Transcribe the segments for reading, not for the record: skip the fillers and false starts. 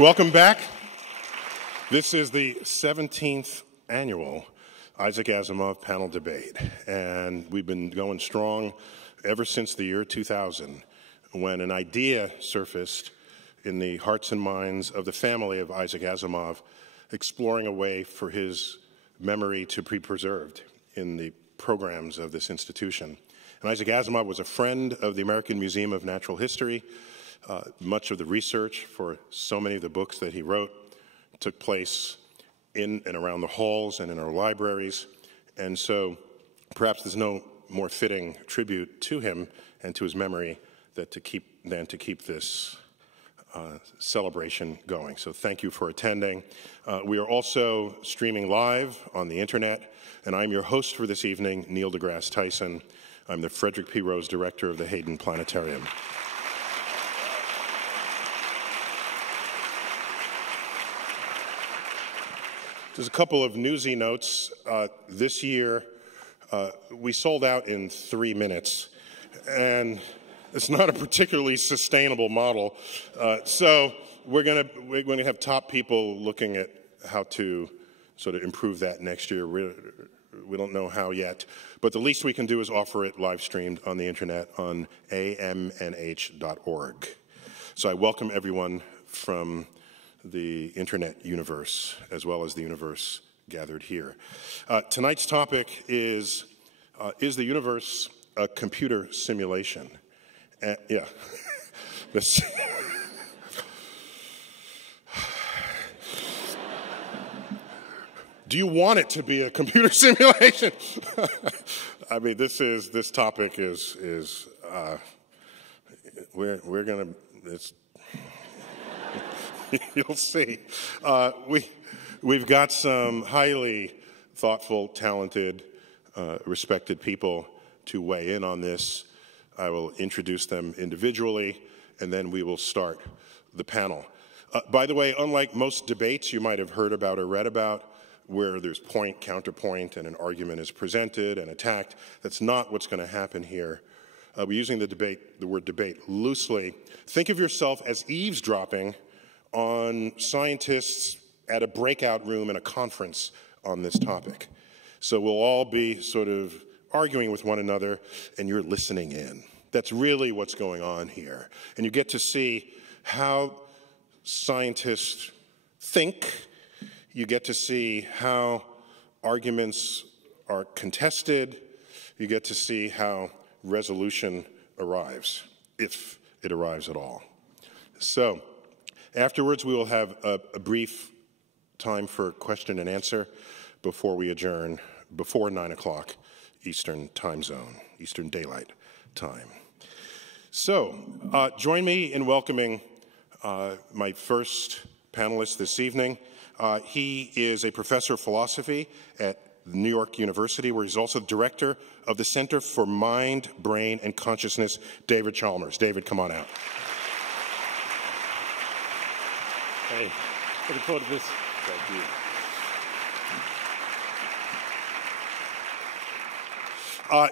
Welcome back. This is the 17th annual Isaac Asimov Panel Debate, and we've been going strong ever since the year 2000, when an idea surfaced in the hearts and minds of the family of Isaac Asimov, exploring a way for his memory to be preserved in the programs of this institution. And Isaac Asimov was a friend of the American Museum of Natural History. Much of the research for so many of the books that he wrote took place in and around the halls and in our libraries. And so perhaps there's no more fitting tribute to him and to his memory than to keep this celebration going. So thank you for attending. We are also streaming live on the internet, and I'm your host for this evening, Neil deGrasse Tyson. I'm the Frederick P. Director of the Hayden Planetarium. There's a couple of newsy notes. This year, we sold out in 3 minutes, and it's not a particularly sustainable model. So we're going to have top people looking at how to sort of improve that next year. We don't know how yet, but the least we can do is offer it live streamed on the internet on amnh.org. So I welcome everyone from the internet universe, as well as the universe gathered here. Tonight's topic is the universe a computer simulation? Yeah. Do you want it to be a computer simulation? I mean, this topic is we're gonna, it's, you'll see. We've got some highly thoughtful, talented, respected people to weigh in on this. I will introduce them individually, and then we will start the panel. By the way, unlike most debates you might have heard about or read about, where there's point, counterpoint, and an argument is presented and attacked, that's not what's going to happen here. We're using the word debate loosely. Think of yourself as eavesdropping on scientists at a breakout room in a conference on this topic. So we'll all be sort of arguing with one another, and you're listening in. That's really what's going on here. And you get to see how scientists think. You get to see how arguments are contested. You get to see how resolution arrives, if it arrives at all. So afterwards, we will have a brief time for question and answer before we adjourn, before 9 o'clock Eastern time zone, Eastern Daylight Time. So join me in welcoming my first panelist this evening. He is a professor of philosophy at New York University, where he's also director of the Center for Mind, Brain, and Consciousness, David Chalmers. David, come on out. Hey, looking forward to this. Thank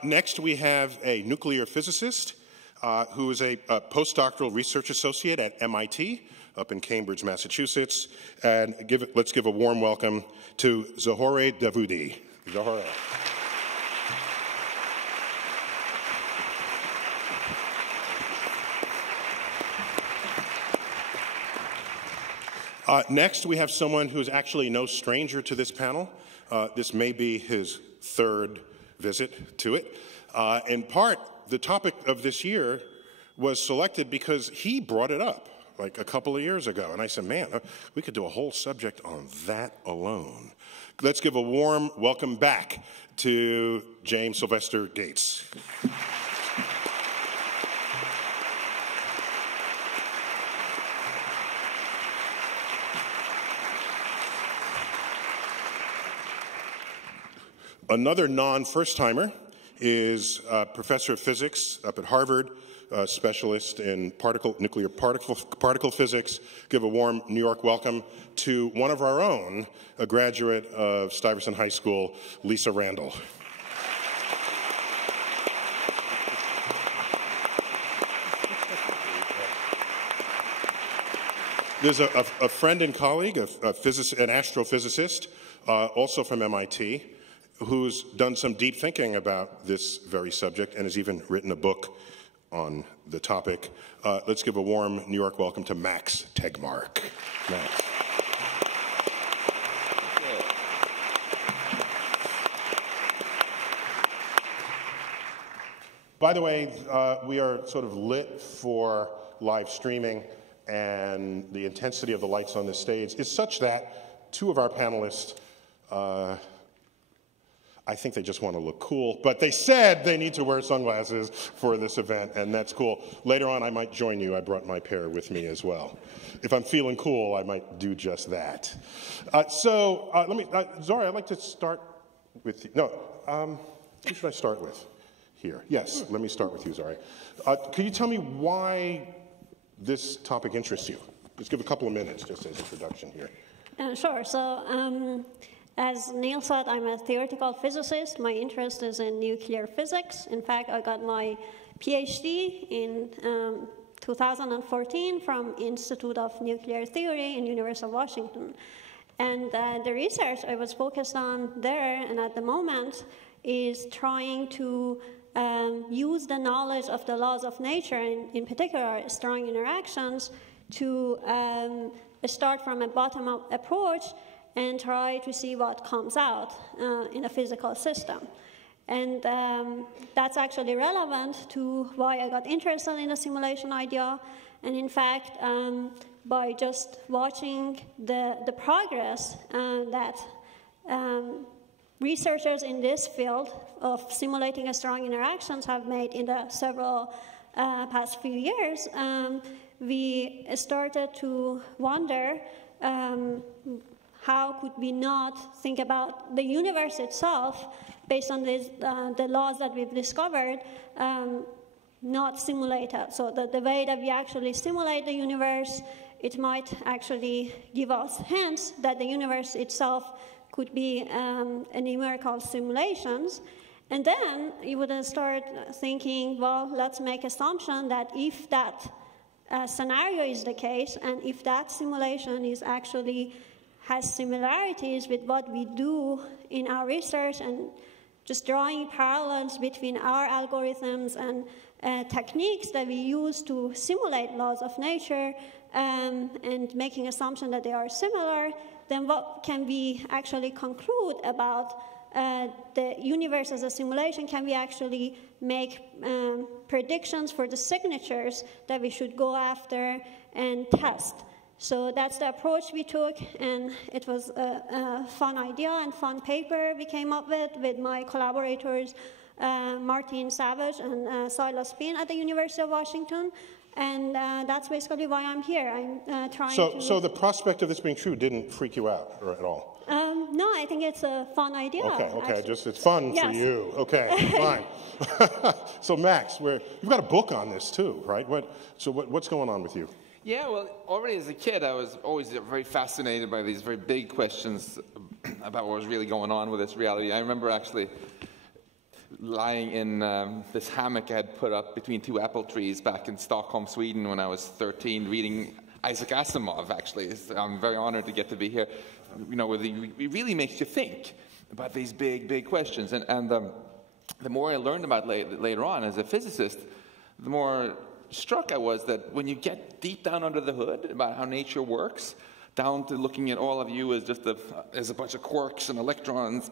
you. Next, we have a nuclear physicist who is a postdoctoral research associate at MIT up in Cambridge, Massachusetts. And let's give a warm welcome to Zohreh Davoudi. Zohreh. Next, we have someone who's actually no stranger to this panel. This may be his third visit to it. In part, the topic of this year was selected because he brought it up like a couple of years ago. And I said, man, we could do a whole subject on that alone. Let's give a warm welcome back to James Sylvester Gates. Another non-first-timer is a professor of physics up at Harvard, specialist in nuclear particle physics. Give a warm New York welcome to one of our own, a graduate of Stuyvesant High School, Lisa Randall. There's a friend and colleague, an astrophysicist, also from MIT, who's done some deep thinking about this very subject and has even written a book on the topic. Let's give a warm New York welcome to Max Tegmark. Max. By the way, we are sort of lit for live streaming, and the intensity of the lights on this stage is such that two of our panelists, I think they just want to look cool, but they said they need to wear sunglasses for this event, and that's cool. Later on, I might join you. I brought my pair with me as well. If I'm feeling cool, I might do just that. Zohreh, I'd like to start with you. No, who should I start with here? Yes, let me start with you, Zohreh. Could you tell me why this topic interests you? Just give a couple of minutes just as introduction here. Sure. So, as Neil said, I'm a theoretical physicist. My interest is in nuclear physics. In fact, I got my PhD in 2014 from Institute of Nuclear Theory in University of Washington. And the research I was focused on there, and at the moment, is trying to use the knowledge of the laws of nature, and in particular strong interactions, to start from a bottom-up approach and try to see what comes out in a physical system. And that's actually relevant to why I got interested in the simulation idea. And in fact, by just watching the progress that researchers in this field of simulating strong interactions have made in the several past few years, we started to wonder how could we not think about the universe itself based on the laws that we've discovered, not simulated. So the way that we actually simulate the universe, it might actually give us hints that the universe itself could be numerical simulations. And then you would start thinking, well, let's make assumption that if that scenario is the case, and if that simulation is actually has similarities with what we do in our research, and just drawing parallels between our algorithms and techniques that we use to simulate laws of nature, and making assumption that they are similar, then what can we actually conclude about the universe as a simulation? Can we actually make predictions for the signatures that we should go after and test? So that's the approach we took, and it was a fun idea and fun paper we came up with my collaborators, Martin Savage and Silas Bean at the University of Washington. And that's basically why I'm here. I'm trying to... So the prospect of this being true didn't freak you out at all? No, I think it's a fun idea. Okay, it's fun for you. Okay, fine. So Max, you've got a book on this too, right? What's going on with you? Yeah, well, already as a kid, I was always very fascinated by these very big questions about what was really going on with this reality. I remember actually lying in this hammock I had put up between two apple trees back in Stockholm, Sweden when I was 13, reading Isaac Asimov, actually. I'm very honored to get to be here. You know, it really makes you think about these big questions. And the more I learned about later on as a physicist, the more struck I was that when you get deep down under the hood about how nature works, down to looking at all of you as just as a bunch of quarks and electrons.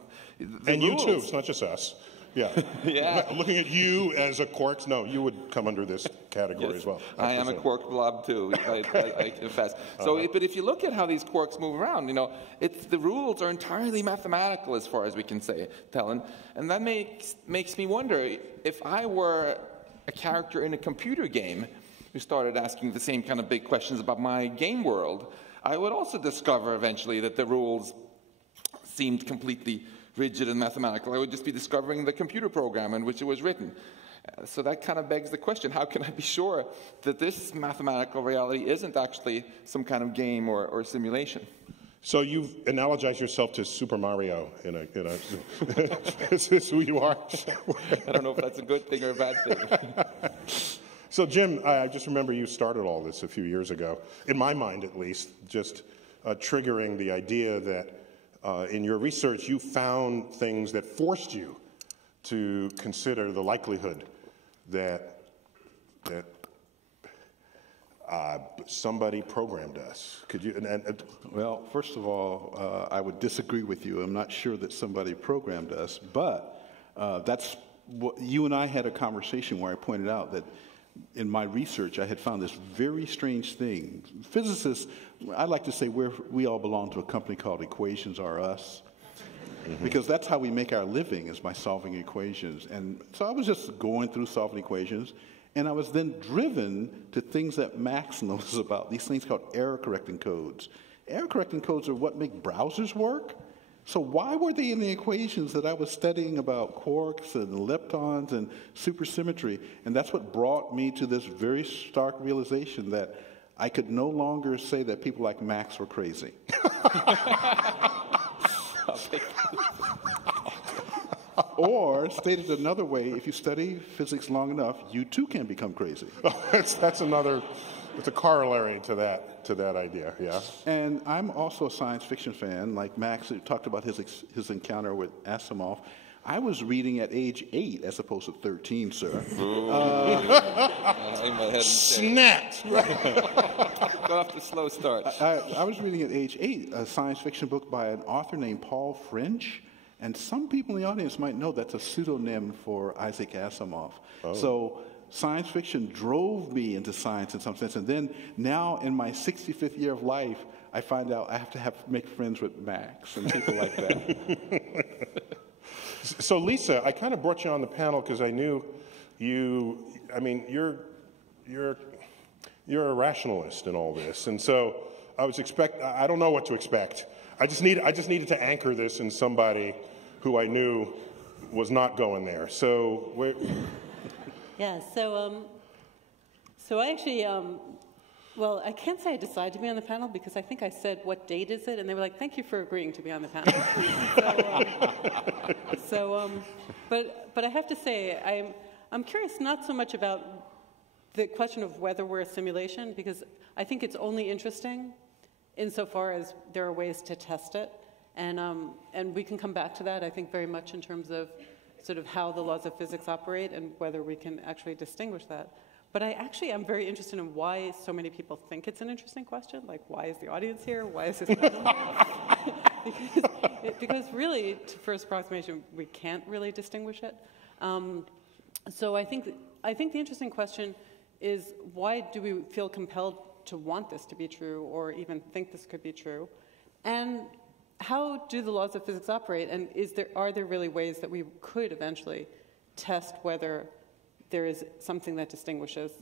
And you too, it's not just us. Yeah. Yeah. Looking at you as a quark, no, you would come under this category yes, as well. I am a quark blob too, I confess. So, but if you look at how these quarks move around, you know, the rules are entirely mathematical as far as we can tell. And that makes me wonder, if I were a character in a computer game who started asking the same kind of big questions about my game world, I would also discover eventually that the rules seemed completely rigid and mathematical. I would just be discovering the computer program in which it was written. So that kind of begs the question, how can I be sure that this mathematical reality isn't actually some kind of game or simulation? So you've analogized yourself to Super Mario in a is this who you are? I don't know if that's a good thing or a bad thing. So, Jim, I just remember you started all this a few years ago, in my mind at least, just triggering the idea that in your research you found things that forced you to consider the likelihood that somebody programmed us. Could you? Well, first of all, I would disagree with you. I'm not sure that somebody programmed us, but that's what you and I had a conversation where I pointed out that in my research I had found this very strange thing. Physicists, I like to say we all belong to a company called Equations Are Us. Because that's how we make our living, is by solving equations. And so I was just going through solving equations, and I was then driven to things that Max knows about, these things called error-correcting codes. Error-correcting codes are what make browsers work. So why were they in the equations that I was studying about quarks and leptons and supersymmetry? And that's what brought me to this very stark realization that I could no longer say that people like Max were crazy. Or, stated another way, if you study physics long enough, you too can become crazy. It's a corollary to that idea, yeah. And I'm also a science fiction fan. Like Max talked about his encounter with Asimov. I was reading at age 8 as opposed to 13, sir. Snapped! Got off the slow start. I was reading at age 8 a science fiction book by an author named Paul French. And some people in the audience might know that's a pseudonym for Isaac Asimov. Oh. So science fiction drove me into science in some sense. And then now in my 65th year of life, I find out I have to make friends with Max and people like that. So Lisa, I kind of brought you on the panel because I knew you're a rationalist in all this. And so I don't know what to expect. I just needed to anchor this in somebody who I knew was not going there. So yeah. So I actually, well, I can't say I decided to be on the panel because I think I said, "What date is it?" And they were like, "Thank you for agreeing to be on the panel." But I have to say, I'm curious not so much about the question of whether we're a simulation, because I think it's only interesting insofar as there are ways to test it, and we can come back to that, I think, very much in terms of sort of how the laws of physics operate and whether we can actually distinguish that. But I actually am very interested in why so many people think it's an interesting question. Like, why is the audience here? Why is this because really, to first approximation, we can't really distinguish it. So I think the interesting question is, why do we feel compelled to want this to be true or even think this could be true? And how do the laws of physics operate? And are there really ways that we could eventually test whether there is something that distinguishes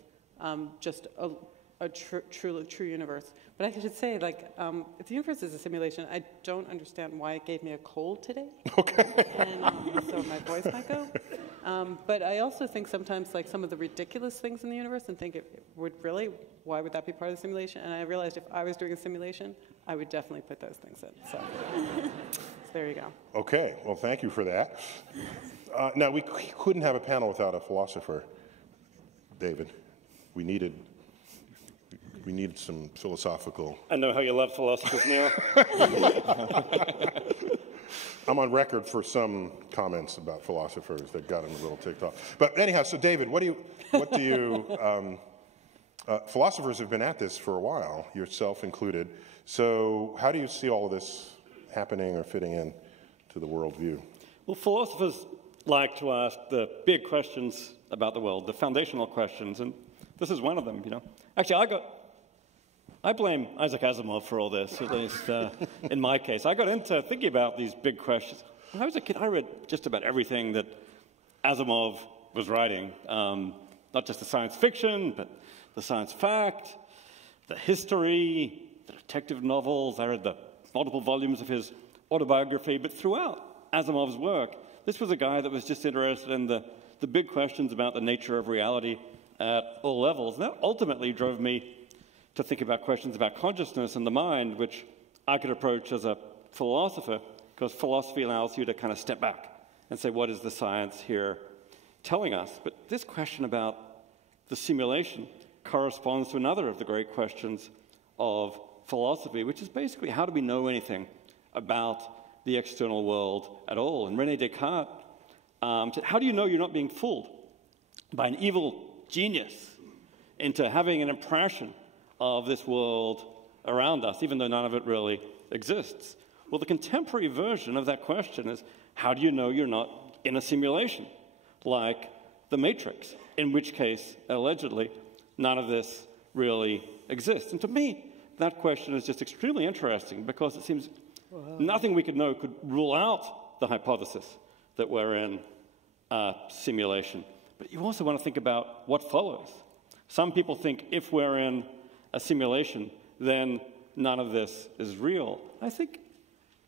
just a true universe? But I should say, like, if the universe is a simulation, I don't understand why it gave me a cold today. Okay. And so my voice might go. But I also think sometimes, like, some of the ridiculous things in the universe, and think why would that be part of the simulation? And I realized if I was doing a simulation, I would definitely put those things in. So there you go. Okay. Well, thank you for that. Now, we couldn't have a panel without a philosopher, David. We needed some philosophical... I know how you love philosophers, Neil. I'm on record for some comments about philosophers that got him a little ticked off. But anyhow, so David, what do you philosophers have been at this for a while, yourself included. So how do you see all of this happening or fitting in to the worldview? Well, philosophers like to ask the big questions about the world, the foundational questions, and this is one of them, you know. Actually, I blame Isaac Asimov for all this, at least in my case. I got into thinking about these big questions. When I was a kid, I read just about everything that Asimov was writing, not just the science fiction, but the science fact, the history, the detective novels. I read the multiple volumes of his autobiography. But throughout Asimov's work, this was a guy that was just interested in the big questions about the nature of reality at all levels. And that ultimately drove me to think about questions about consciousness and the mind, which I could approach as a philosopher, because philosophy allows you to kind of step back and say, what is the science here telling us? But this question about the simulation corresponds to another of the great questions of philosophy, which is basically, how do we know anything about the external world at all? And René Descartes said, how do you know you're not being fooled by an evil genius into having an impression of this world around us, even though none of it really exists? Well, the contemporary version of that question is, how do you know you're not in a simulation like the Matrix, in which case, allegedly, none of this really exists? And to me, that question is just extremely interesting, because it seems nothing we could know could rule out the hypothesis that we're in a simulation. But you also want to think about what follows. Some people think if we're in a simulation, then none of this is real. I think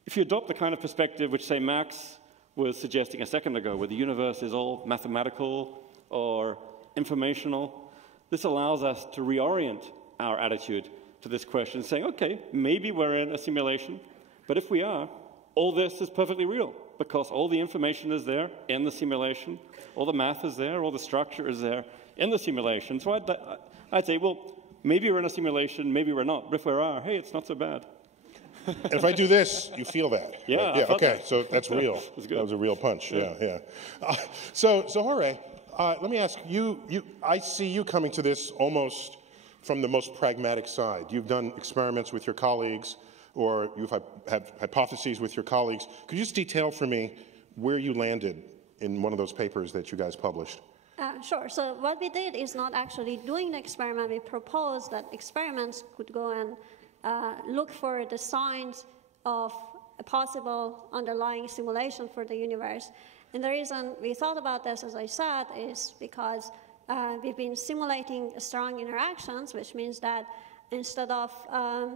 if you adopt the kind of perspective which, say, Max was suggesting a second ago, where the universe is all mathematical or informational, this allows us to reorient our attitude to this question, saying, okay, maybe we're in a simulation, but if we are, all this is perfectly real, because all the information is there in the simulation, all the math is there, all the structure is there in the simulation. So I'd say, well, maybe we're in a simulation, maybe we're not, but if we are, hey, it's not so bad. And if I do this, you feel that. Yeah, right? Yeah. Okay. That. So that's real. That was a real punch. Yeah. So Zohreh, let me ask you. I see you coming to this almost from the most pragmatic side. You've done experiments with your colleagues, or you've had hypotheses with your colleagues. Could you just detail for me where you landed in one of those papers that you guys published? Sure. So what we did is not actually doing the experiment. We proposed that experiments could go and look for the signs of a possible underlying simulation for the universe. And the reason we thought about this, as I said, is because we've been simulating strong interactions, which means that instead of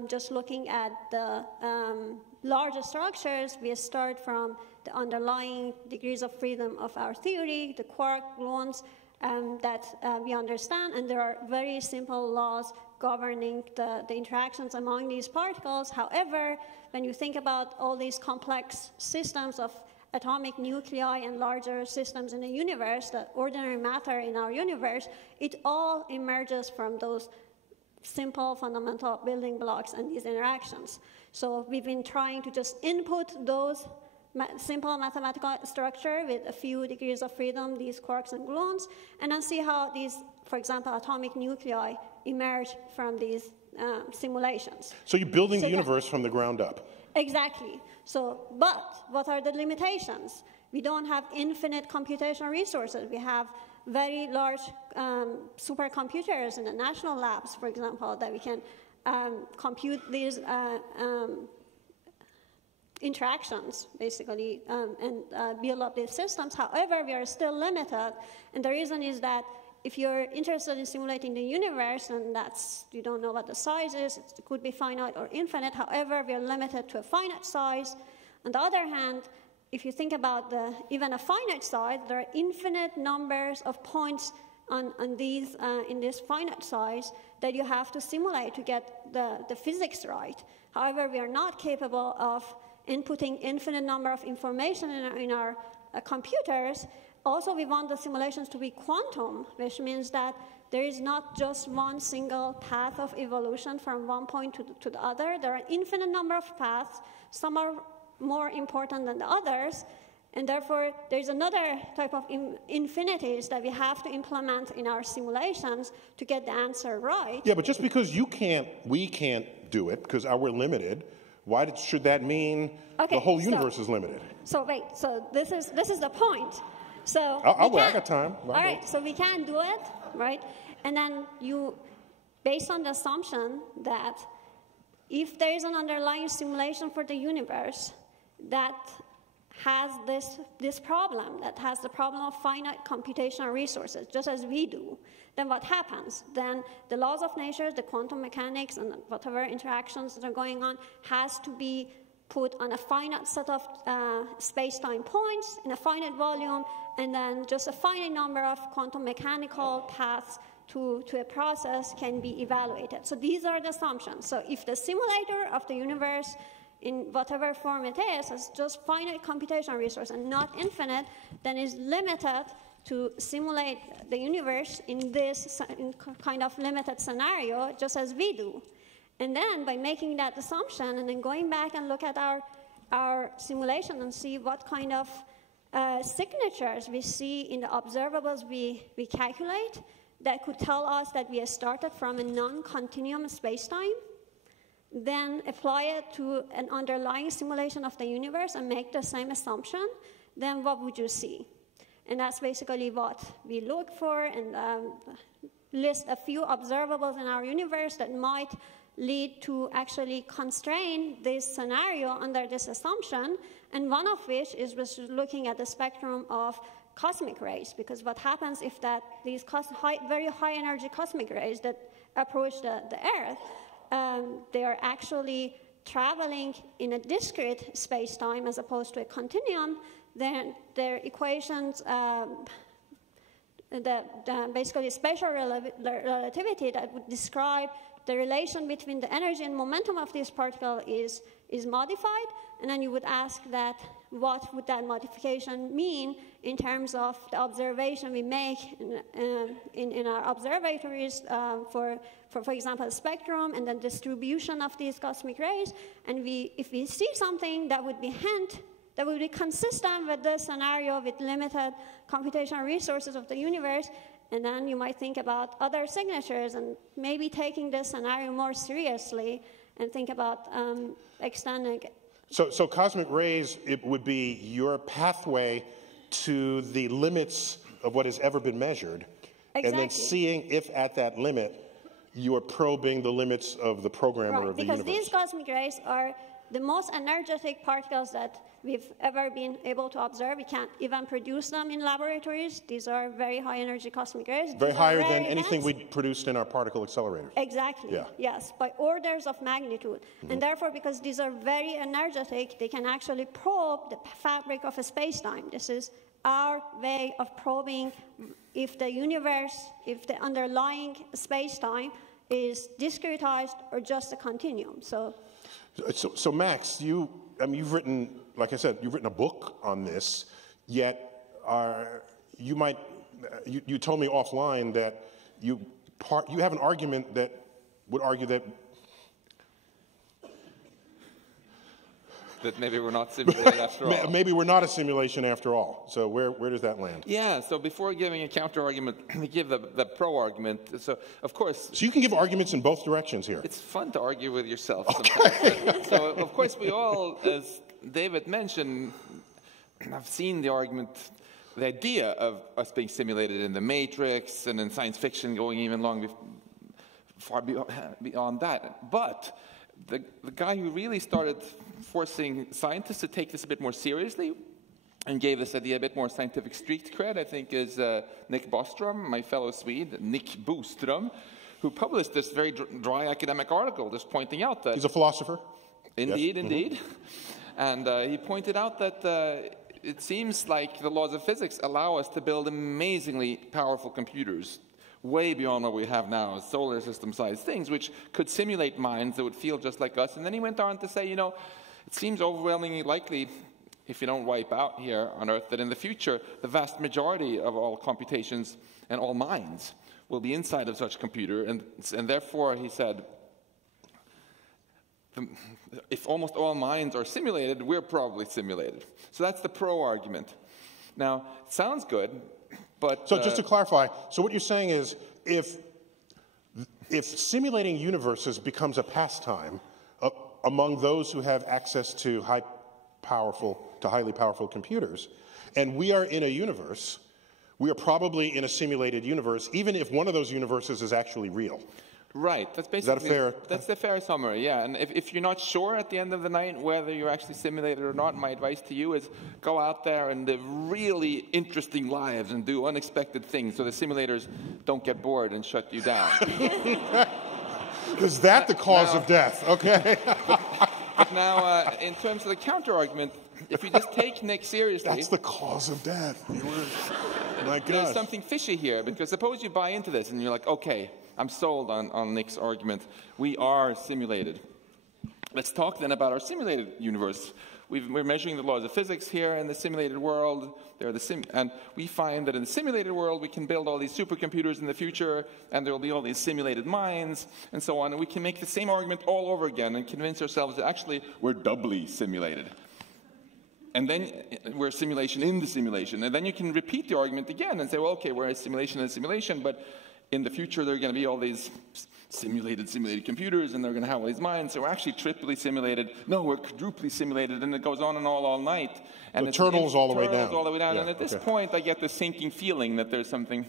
just looking at the larger structures, we start from the underlying degrees of freedom of our theory, the quark gluons that we understand, and there are very simple laws governing the interactions among these particles. However, when you think about all these complex systems of atomic nuclei and larger systems in the universe, the ordinary matter in our universe, it all emerges from those simple fundamental building blocks and these interactions. So we've been trying to just input those simple mathematical structure with a few degrees of freedom, these quarks and gluons, and then see how these, for example, atomic nuclei emerge from these simulations. So you're building the universe from the ground up. Exactly. So, but what are the limitations? We don't have infinite computational resources. We have very large supercomputers in the national labs, for example, that we can compute these interactions, basically, and build up these systems. However, we are still limited, and the reason is that if you're interested in simulating the universe, and that's, you don't know what the size is, it could be finite or infinite. However, we are limited to a finite size. On the other hand, if you think about even a finite size, there are infinite numbers of points on these in this finite size that you have to simulate to get the physics right. However, we are not capable of inputting infinite number of information in our computers. Also, we want the simulations to be quantum, which means that there is not just one single path of evolution from one point to the other. There are infinite number of paths. Some are more important than the others, and therefore there's another type of infinities that we have to implement in our simulations to get the answer right. Yeah, but just because we can't do it because we're limited, why should that mean the whole universe is limited? So wait, so this is the point. So I got time. All right, so we can do it, right? And then based on the assumption that if there is an underlying simulation for the universe that has this problem, that has the problem of finite computational resources, just as we do, then what happens? Then the laws of nature, the quantum mechanics, and whatever interactions that are going on has to be put on a finite set of space-time points in a finite volume, and then just a finite number of quantum mechanical paths to a process can be evaluated. So these are the assumptions. So if the simulator of the universe, in whatever form it is just finite computational resource and not infinite, then is limited to simulate the universe in this kind of limited scenario, just as we do. And then by making that assumption and then going back and look at our simulation and see what kind of signatures we see in the observables we calculate that could tell us that we started from a non-continuum space-time, then apply it to an underlying simulation of the universe and make the same assumption, then what would you see? And that's basically what we look for, and list a few observables in our universe that might lead to actually constrain this scenario under this assumption, and one of which is looking at the spectrum of cosmic rays, because what happens if that these very high energy cosmic rays that approach the Earth, they are actually traveling in a discrete space-time as opposed to a continuum, then their equations, basically spatial relativity that would describe the relation between the energy and momentum of this particle is modified, and then you would ask that what would that modification mean in terms of the observation we make in our observatories for example, the spectrum and then distribution of these cosmic rays. And if we see something that would be that would be consistent with the scenario with limited computational resources of the universe, and then you might think about other signatures and maybe taking this scenario more seriously and think about extending. So cosmic rays, it would be your pathway to the limits of what has ever been measured. Exactly. And then seeing if at that limit you are probing the limits of the programmer of the universe. Because these cosmic rays are the most energetic particles that we've ever been able to observe. We can't even produce them in laboratories. These are very high energy cosmic rays. Very higher than anything we produced in our particle accelerators. Exactly, yeah. Yes, by orders of magnitude. Mm-hmm. And therefore, because these are very energetic, they can actually probe the fabric of a space-time. This is our way of probing if the universe, if the underlying space-time is discretized or just a continuum. So Max, you've written, like I said, you've written a book on this, yet you told me offline that you have an argument that would argue that maybe we're not simulated after all. Maybe we're not a simulation after all. So where does that land? Yeah, so before giving a counter-argument, we give the pro-argument. So, of course... So you can give arguments in both directions here. It's fun to argue with yourself sometimes. So, of course, we all, as David mentioned, have seen the argument, the idea of us being simulated in the Matrix and in science fiction going even far beyond that. But the guy who really started forcing scientists to take this a bit more seriously and gave this idea a bit more scientific street cred, I think, is Nick Bostrom, my fellow Swede, Nick Bostrom, who published this very dry academic article just pointing out that... He's a philosopher. Indeed, yes. Indeed. Mm-hmm. And he pointed out that it seems like the laws of physics allow us to build amazingly powerful computers way beyond what we have now, solar system-sized things, which could simulate minds that would feel just like us. And then he went on to say, it seems overwhelmingly likely, if you don't wipe out here on Earth, that in the future, the vast majority of all computations and all minds will be inside of such a computer. And therefore, he said, if almost all minds are simulated, we're probably simulated. So that's the pro-argument. Now, it sounds good, but... So just to clarify, so what you're saying is, if simulating universes becomes a pastime among those who have access to highly powerful computers, and we are in a universe, we are probably in a simulated universe, even if one of those universes is actually real. Right. That's basically... Is that a fair... That's the fair summary, yeah. And if you're not sure at the end of the night whether you're actually simulated or not, my advice to you is go out there and live really interesting lives and do unexpected things so the simulators don't get bored and shut you down. Is that the cause of death? Okay. But now, in terms of the counter-argument, if you just take Nick seriously... That's the cause of death. My God. There's something fishy here, because suppose you buy into this and you're like, okay, I'm sold on Nick's argument. We are simulated. Let's talk then about our simulated universe. we're measuring the laws of physics here in the simulated world. And we find that in the simulated world, we can build all these supercomputers in the future, and there will be all these simulated minds, and so on. And we can make the same argument all over again and convince ourselves that actually we're doubly simulated. And then we're a simulation in the simulation. And then you can repeat the argument again and say, well, okay, we're a simulation in a simulation, but in the future there are going to be all these simulated computers, and they're going to have all these minds. So we're actually triply simulated. No, we're quadruply simulated, and it goes on and all night. And the turtles all the way down. All the way down. Yeah, and at this point, I get the sinking feeling that there's something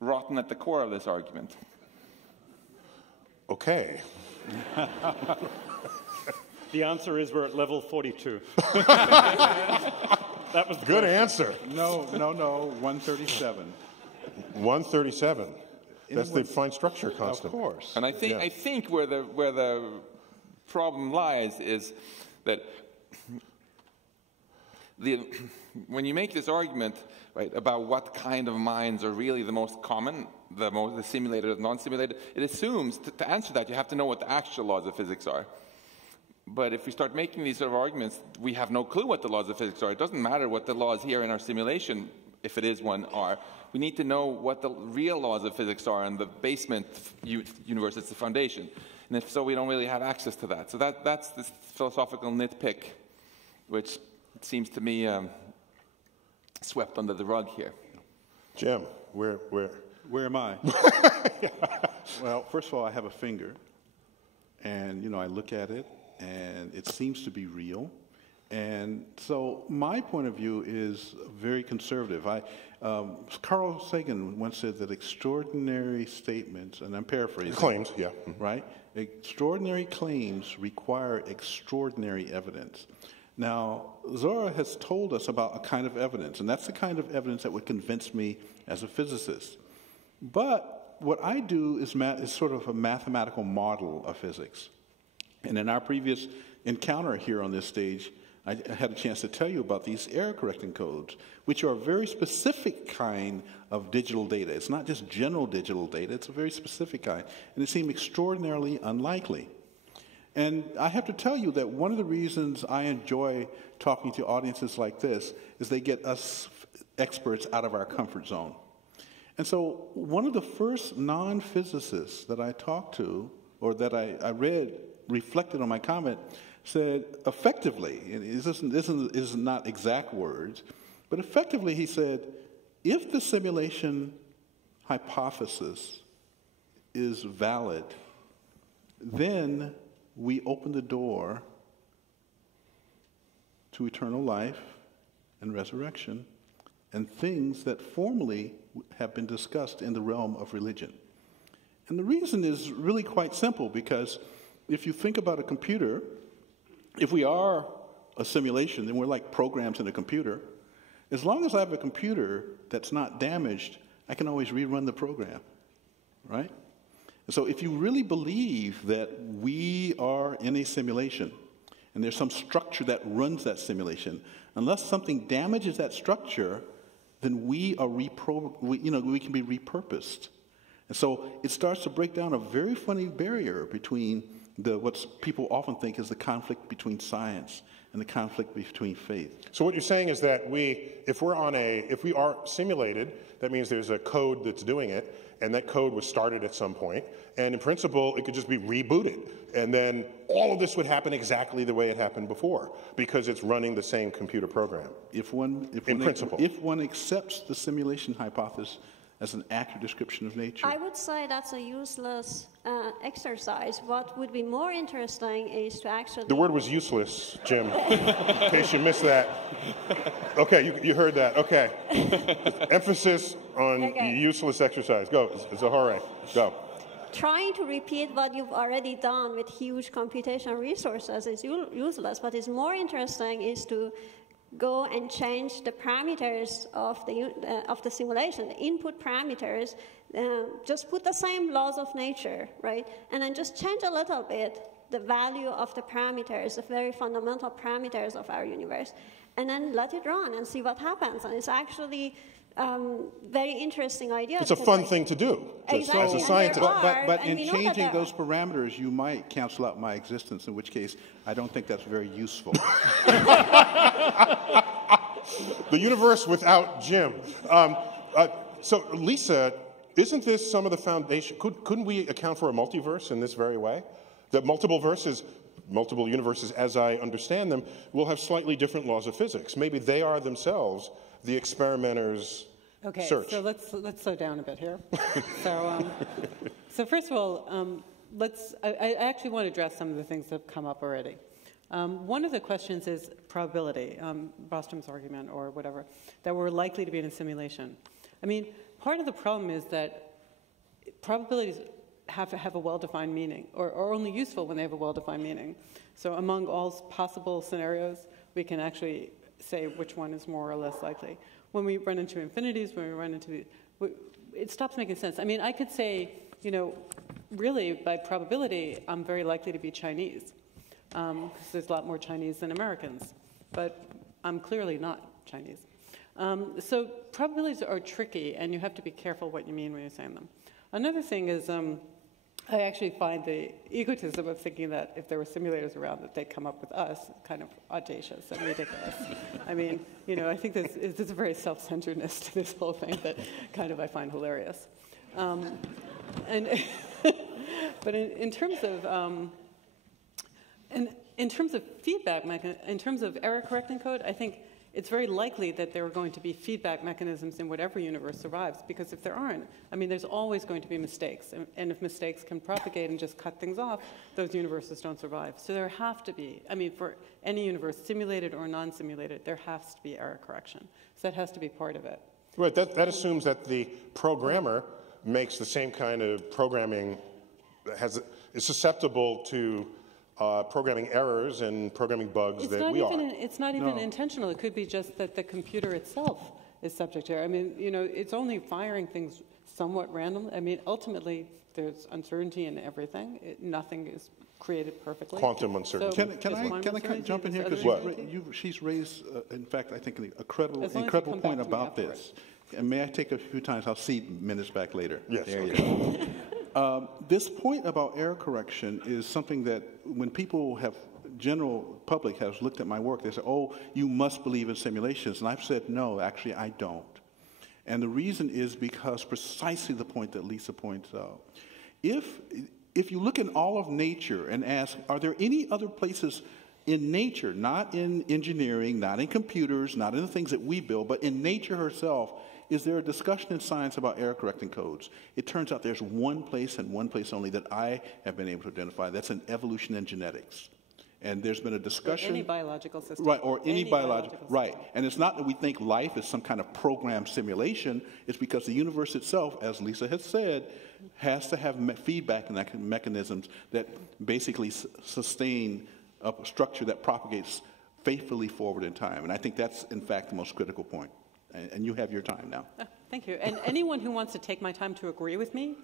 rotten at the core of this argument. Okay. The answer is we're at level 42. That was the Good question. answer. No, 137. 137. That's the fine structure constant. Of course. And I think where the problem lies is that when you make this argument, right, about what kind of minds are really the most common, the simulated or non-simulated, it assumes to answer that you have to know what the actual laws of physics are. But if we start making these sort of arguments, we have no clue what the laws of physics are. It doesn't matter what the laws here in our simulation, if it is one, are. We need to know what the real laws of physics are in the basement universe. It's the foundation. And if so, we don't really have access to that. So that's this philosophical nitpick, which seems to me swept under the rug here. Jim, where Where am I? Well, first of all, I have a finger, and I look at it, and it seems to be real. And so my point of view is very conservative. Carl Sagan once said that extraordinary statements, and I'm paraphrasing. claims, yeah. Right? Extraordinary claims require extraordinary evidence. Now, Zohreh has told us about a kind of evidence, and that's the kind of evidence that would convince me as a physicist. But what I do is sort of a mathematical model of physics. And in our previous encounter here on this stage, I had a chance to tell you about these error correcting codes, which are a very specific kind of digital data. It's not just general digital data, it's a very specific kind. And it seemed extraordinarily unlikely. And I have to tell you that one of the reasons I enjoy talking to audiences like this is they get us experts out of our comfort zone. And so one of the first non-physicists that I talked to, or that I read, reflected on my comment, said effectively, and this is not exact words, but effectively he said, if the simulation hypothesis is valid, then we open the door to eternal life and resurrection and things that formerly have been discussed in the realm of religion. And the reason is really quite simple, because if you think about a computer, if we are a simulation, then we're like programs in a computer. As long as I have a computer that's not damaged, I can always rerun the program, right? And so if you really believe that we are in a simulation and there's some structure that runs that simulation, unless something damages that structure, then we can be repurposed. And so it starts to break down a very funny barrier between what people often think is the conflict between science and the conflict between faith. So what you're saying is that if we are simulated, that means there's a code that's doing it, and that code was started at some point, and in principle, it could just be rebooted, and then all of this would happen exactly the way it happened before, because it's running the same computer program. If one accepts the simulation hypothesis as an accurate description of nature. I would say that's a useless exercise. What would be more interesting is to actually... The word was useless, Jim, in case you missed that. Okay, you heard that. Okay. Emphasis on useless exercise. Go, Zohreh, go. Trying to repeat what you've already done with huge computation resources is useless. What is more interesting is to go and change the parameters of the simulation, the input parameters. Just put the same laws of nature, right? And then just change a little bit the value of the parameters, the very fundamental parameters of our universe, and then let it run and see what happens. And it's actually very interesting idea. It's a fun thing to do, just Exactly. as a scientist. But in changing those parameters, you might cancel out my existence, in which case I don't think that's very useful. The universe without Jim. So, Lisa, isn't this some of the foundation? Couldn't we account for a multiverse in this very way? That multiple universes, as I understand them, will have slightly different laws of physics. Maybe they are themselves the experimenter's search. So let's slow down a bit here. So first of all, I actually want to address some of the things that have come up already. One of the questions is probability, Bostrom's argument or whatever, that we're likely to be in a simulation. I mean, part of the problem is that probabilities have to have a well-defined meaning, or only useful when they have a well-defined meaning. So among all possible scenarios, we can actually say which one is more or less likely. When we run into infinities, it stops making sense. I mean, I could say, really, by probability, I'm very likely to be Chinese, because there's a lot more Chinese than Americans, but I'm clearly not Chinese. So probabilities are tricky, and you have to be careful what you mean when you're saying them. Another thing is, I actually find the egotism of thinking that if there were simulators around, that they'd come up with us kind of audacious and ridiculous. I mean, I think there's a very self-centeredness to this whole thing that kind of I find hilarious. But in terms of feedback, in terms of error correcting code, I think it's very likely that there are going to be feedback mechanisms in whatever universe survives, because if there aren't, I mean, there's always going to be mistakes. And if mistakes can propagate and just cut things off, those universes don't survive. So there have to be, I mean, for any universe, simulated or non-simulated, there has to be error correction. So that has to be part of it. Right, that assumes that the programmer makes the same kind of programming, is susceptible to programming errors and programming bugs that we are. It's not even intentional. It could be just that the computer itself is subject to error. I mean, it's only firing things somewhat randomly. I mean, ultimately, there's uncertainty in everything. Nothing is created perfectly. Quantum uncertainty. So can I jump in here? Because she's raised, in fact, I think an incredible point about this. And may I take a few times? I'll cede minutes back later. Yes. There you go. This point about error correction is something that when people general public has looked at my work, they say, oh, you must believe in simulations. And I've said, no, actually, I don't. And the reason is because precisely the point that Lisa points out. If you look in all of nature and ask, are there any other places in nature, not in engineering, not in computers, not in the things that we build, but in nature herself, is there a discussion in science about error correcting codes? It turns out there's one place and one place only that I have been able to identify. That's in evolution and genetics. And there's been a discussion. Or any biological system. Right, or any biological system. Right. And it's not that we think life is some kind of programmed simulation. It's because the universe itself, as Lisa has said, has to have feedback mechanisms that basically sustain a structure that propagates faithfully forward in time. And I think that's, in fact, the most critical point. And you have your time now. Thank you. And anyone who wants to take my time to agree with me,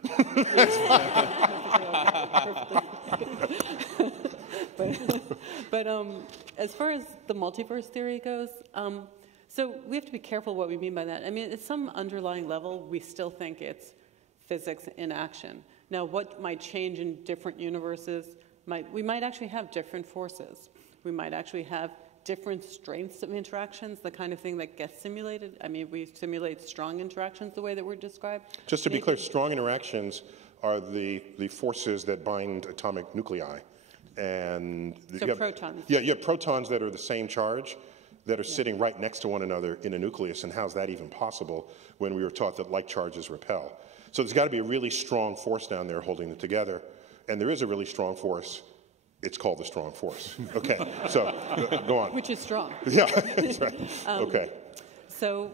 but as far as the multiverse theory goes, so we have to be careful what we mean by that. I mean, at some underlying level, we still think it's physics in action. Now, what might change in different universes? We might actually have different forces. We might actually have different strengths of interactions, the kind of thing that gets simulated. I mean, we simulate strong interactions the way that were described. Just to be clear, strong interactions are the forces that bind atomic nuclei. And protons. Yeah, you have protons that are the same charge that are sitting right next to one another in a nucleus, and how's that even possible when we were taught that like charges repel? So there's got to be a really strong force down there holding them together, and there is a really strong force. It's called the strong force. Okay, so go on. Which is strong. Yeah, that's right. Okay. So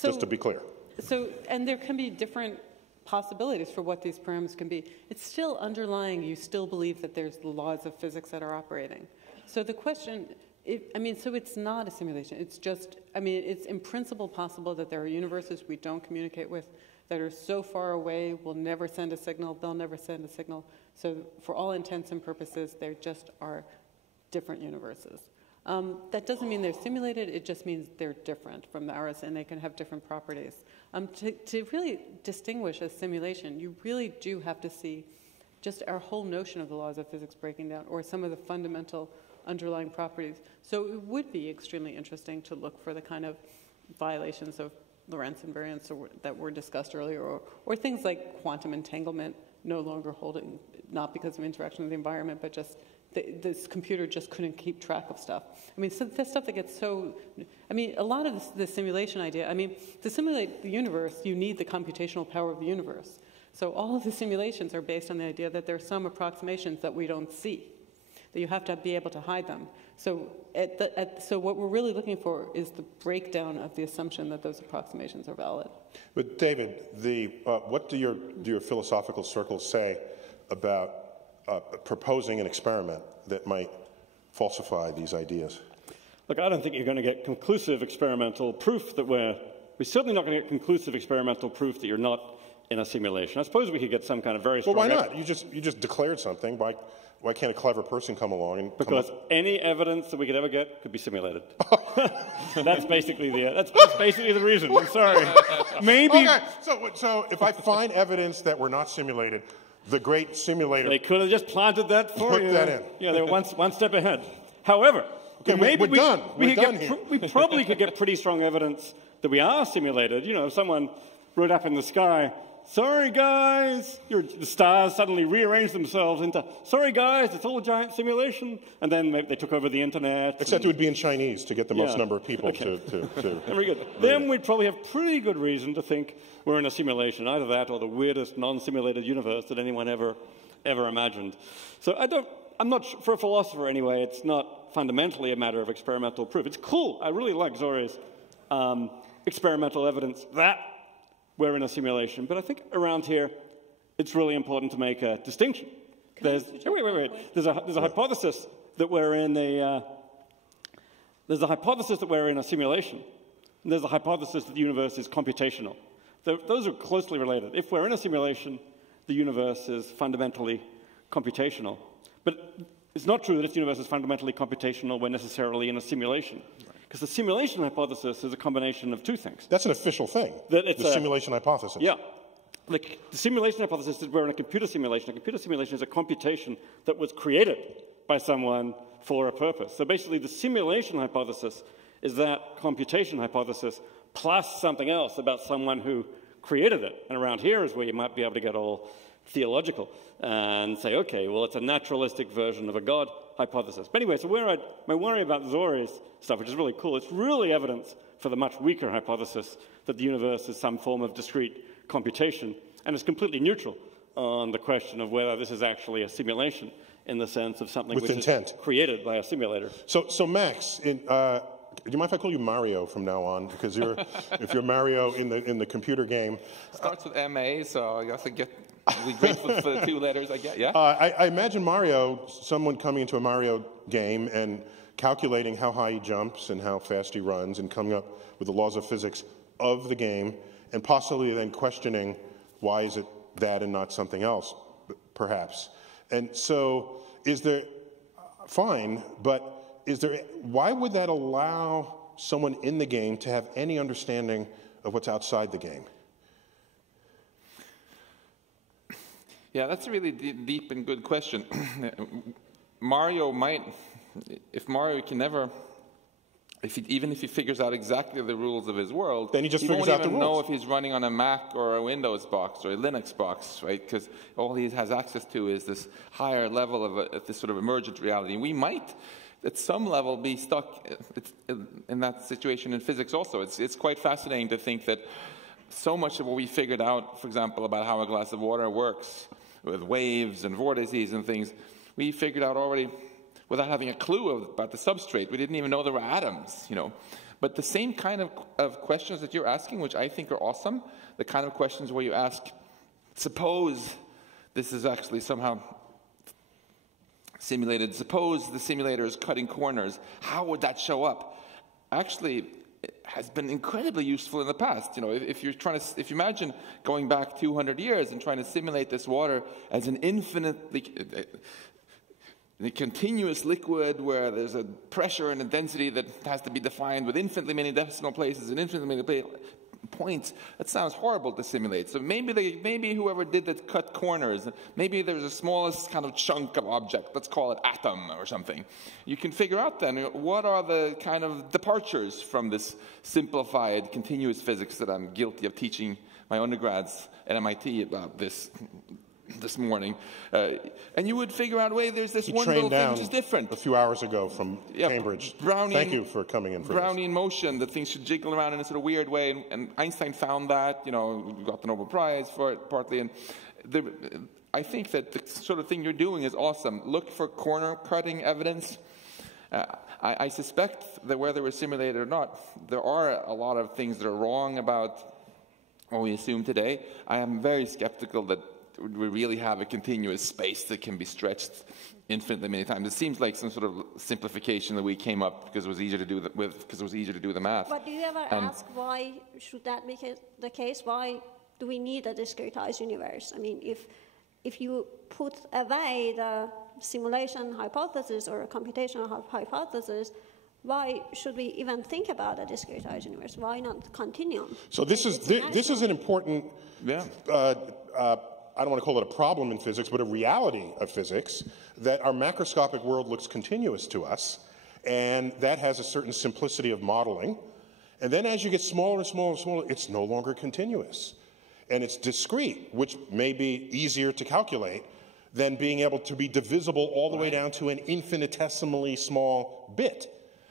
just to be clear. So, and there can be different possibilities for what these parameters can be. It's still underlying, you still believe that there's the laws of physics that are operating. So the question, so it's not a simulation. It's just, it's in principle possible that there are universes we don't communicate with that are so far away, we'll never send a signal, they'll never send a signal. So for all intents and purposes, there just are different universes. That doesn't mean they're simulated, it just means they're different from ours and they can have different properties. To really distinguish a simulation, you really do have to see just our whole notion of the laws of physics breaking down, or some of the fundamental underlying properties. So it would be extremely interesting to look for the kind of violations of Lorentz invariance that were discussed earlier, or things like quantum entanglement no longer holding, not because of interaction with the environment, but just this computer just couldn't keep track of stuff. I mean, so the stuff that gets so, I mean, a lot of the simulation idea, I mean, to simulate the universe, you need the computational power of the universe. So all of the simulations are based on the idea that there are some approximations that we don't see, that you have to be able to hide them. So, so what we're really looking for is the breakdown of the assumption that those approximations are valid. But David, what do your philosophical circles say about proposing an experiment that might falsify these ideas? Look, I don't think you're going to get conclusive experimental proof that we're certainly not going to get conclusive experimental proof that you're not in a simulation. I suppose we could get some kind of very strong... Well, why not? You just declared something. Why can't a clever person come along and... Because any evidence that we could ever get could be simulated. That's basically the reason. I'm sorry. Maybe... Okay, so if I find evidence that we're not simulated, the great simulator... They could have just planted that for you. Put that in. Yeah, they were one step ahead. However... Okay, we're done. We probably could get pretty strong evidence that we are simulated. You know, if someone wrote up in the sky, sorry guys, the stars suddenly rearranged themselves into, sorry guys, it's all a giant simulation. And then they took over the internet. Except it would be in Chinese to get the most number of people to Very good. Then we'd probably have pretty good reason to think we're in a simulation, either that or the weirdest non-simulated universe that anyone ever imagined. So I'm not sure, for a philosopher anyway, it's not fundamentally a matter of experimental proof. It's cool. I really like Zohreh's experimental evidence that we're in a simulation. But I think around here, it's really important to make a distinction. Wait. There's a hypothesis that we're in a simulation. And there's a hypothesis that the universe is computational. Those are closely related. If we're in a simulation, the universe is fundamentally computational. But it's not true that if the universe is fundamentally computational, we're necessarily in a simulation. Because the simulation hypothesis is a combination of two things. That's an official thing, the simulation hypothesis. Yeah. The simulation hypothesis is we're in a computer simulation. A computer simulation is a computation that was created by someone for a purpose. So basically, the simulation hypothesis is that computation hypothesis plus something else about someone who created it. And around here is where you might be able to get all theological and say, okay, well, it's a naturalistic version of a God hypothesis. But anyway, so my worry about Zohreh's stuff, which is really cool, it's really evidence for the much weaker hypothesis that the universe is some form of discrete computation, and it's completely neutral on the question of whether this is actually a simulation in the sense of something with which intent. Is created by a simulator. So Max, do you mind if I call you Mario from now on? Because if you're Mario in the computer game, starts with M-A, so I guess I'll be grateful for the two letters I get. Yeah. I imagine Mario, someone coming into a Mario game and calculating how high he jumps and how fast he runs, and coming up with the laws of physics of the game, and possibly then questioning why is it that and not something else, perhaps. And so, why would that allow someone in the game to have any understanding of what's outside the game? Yeah, that's a really deep and good question. Even if he figures out exactly the rules of his world, then he just figures out the rules. He won't even know if he's running on a Mac or a Windows box or a Linux box, right? Because all he has access to is this higher level of this sort of emergent reality. We might, at some level, be stuck in that situation in physics also. It's quite fascinating to think that so much of what we figured out, for example, about how a glass of water works, with waves and vortices and things, we figured out already without having a clue about the substrate. We didn't even know there were atoms, you know. But the same kind of questions that you're asking, which I think are awesome, the kind of questions where you ask, suppose this is actually somehow simulated, suppose the simulator is cutting corners, how would that show up? Actually, has been incredibly useful in the past. You know, if you imagine going back 200 years and trying to simulate this water as an infinitely the continuous liquid where there's a pressure and a density that has to be defined with infinitely many decimal places and infinitely many points, that sounds horrible to simulate. So maybe whoever did that cut corners, maybe there's the smallest kind of chunk of object, let's call it atom or something. You can figure out then what are the kind of departures from this simplified continuous physics that I'm guilty of teaching my undergrads at MIT about this morning, and you would figure out, wait, there's this one little thing which is different. A few hours ago from Cambridge. Thank you for coming in for Brownian motion, that things should jiggle around in a sort of weird way, and Einstein found that, got the Nobel Prize for it partly, and I think that the sort of thing you're doing is awesome. Look for corner-cutting evidence. I suspect that whether we're simulated or not, there are a lot of things that are wrong about what we assume today. I am very skeptical that we really have a continuous space that can be stretched infinitely many times. It seems like some sort of simplification that we came up because it was easier to do the math. But do you ever ask why should that be the case? Why do we need a discretized universe? I mean, if you put away the simulation hypothesis or a computational hypothesis, why should we even think about a discretized universe? Why not continuum? So this is an important. I don't want to call it a problem in physics, but a reality of physics, that our macroscopic world looks continuous to us, and that has a certain simplicity of modeling. And then as you get smaller and smaller and smaller, it's no longer continuous. And it's discrete, which may be easier to calculate than being able to be divisible all the way down to an infinitesimally small bit.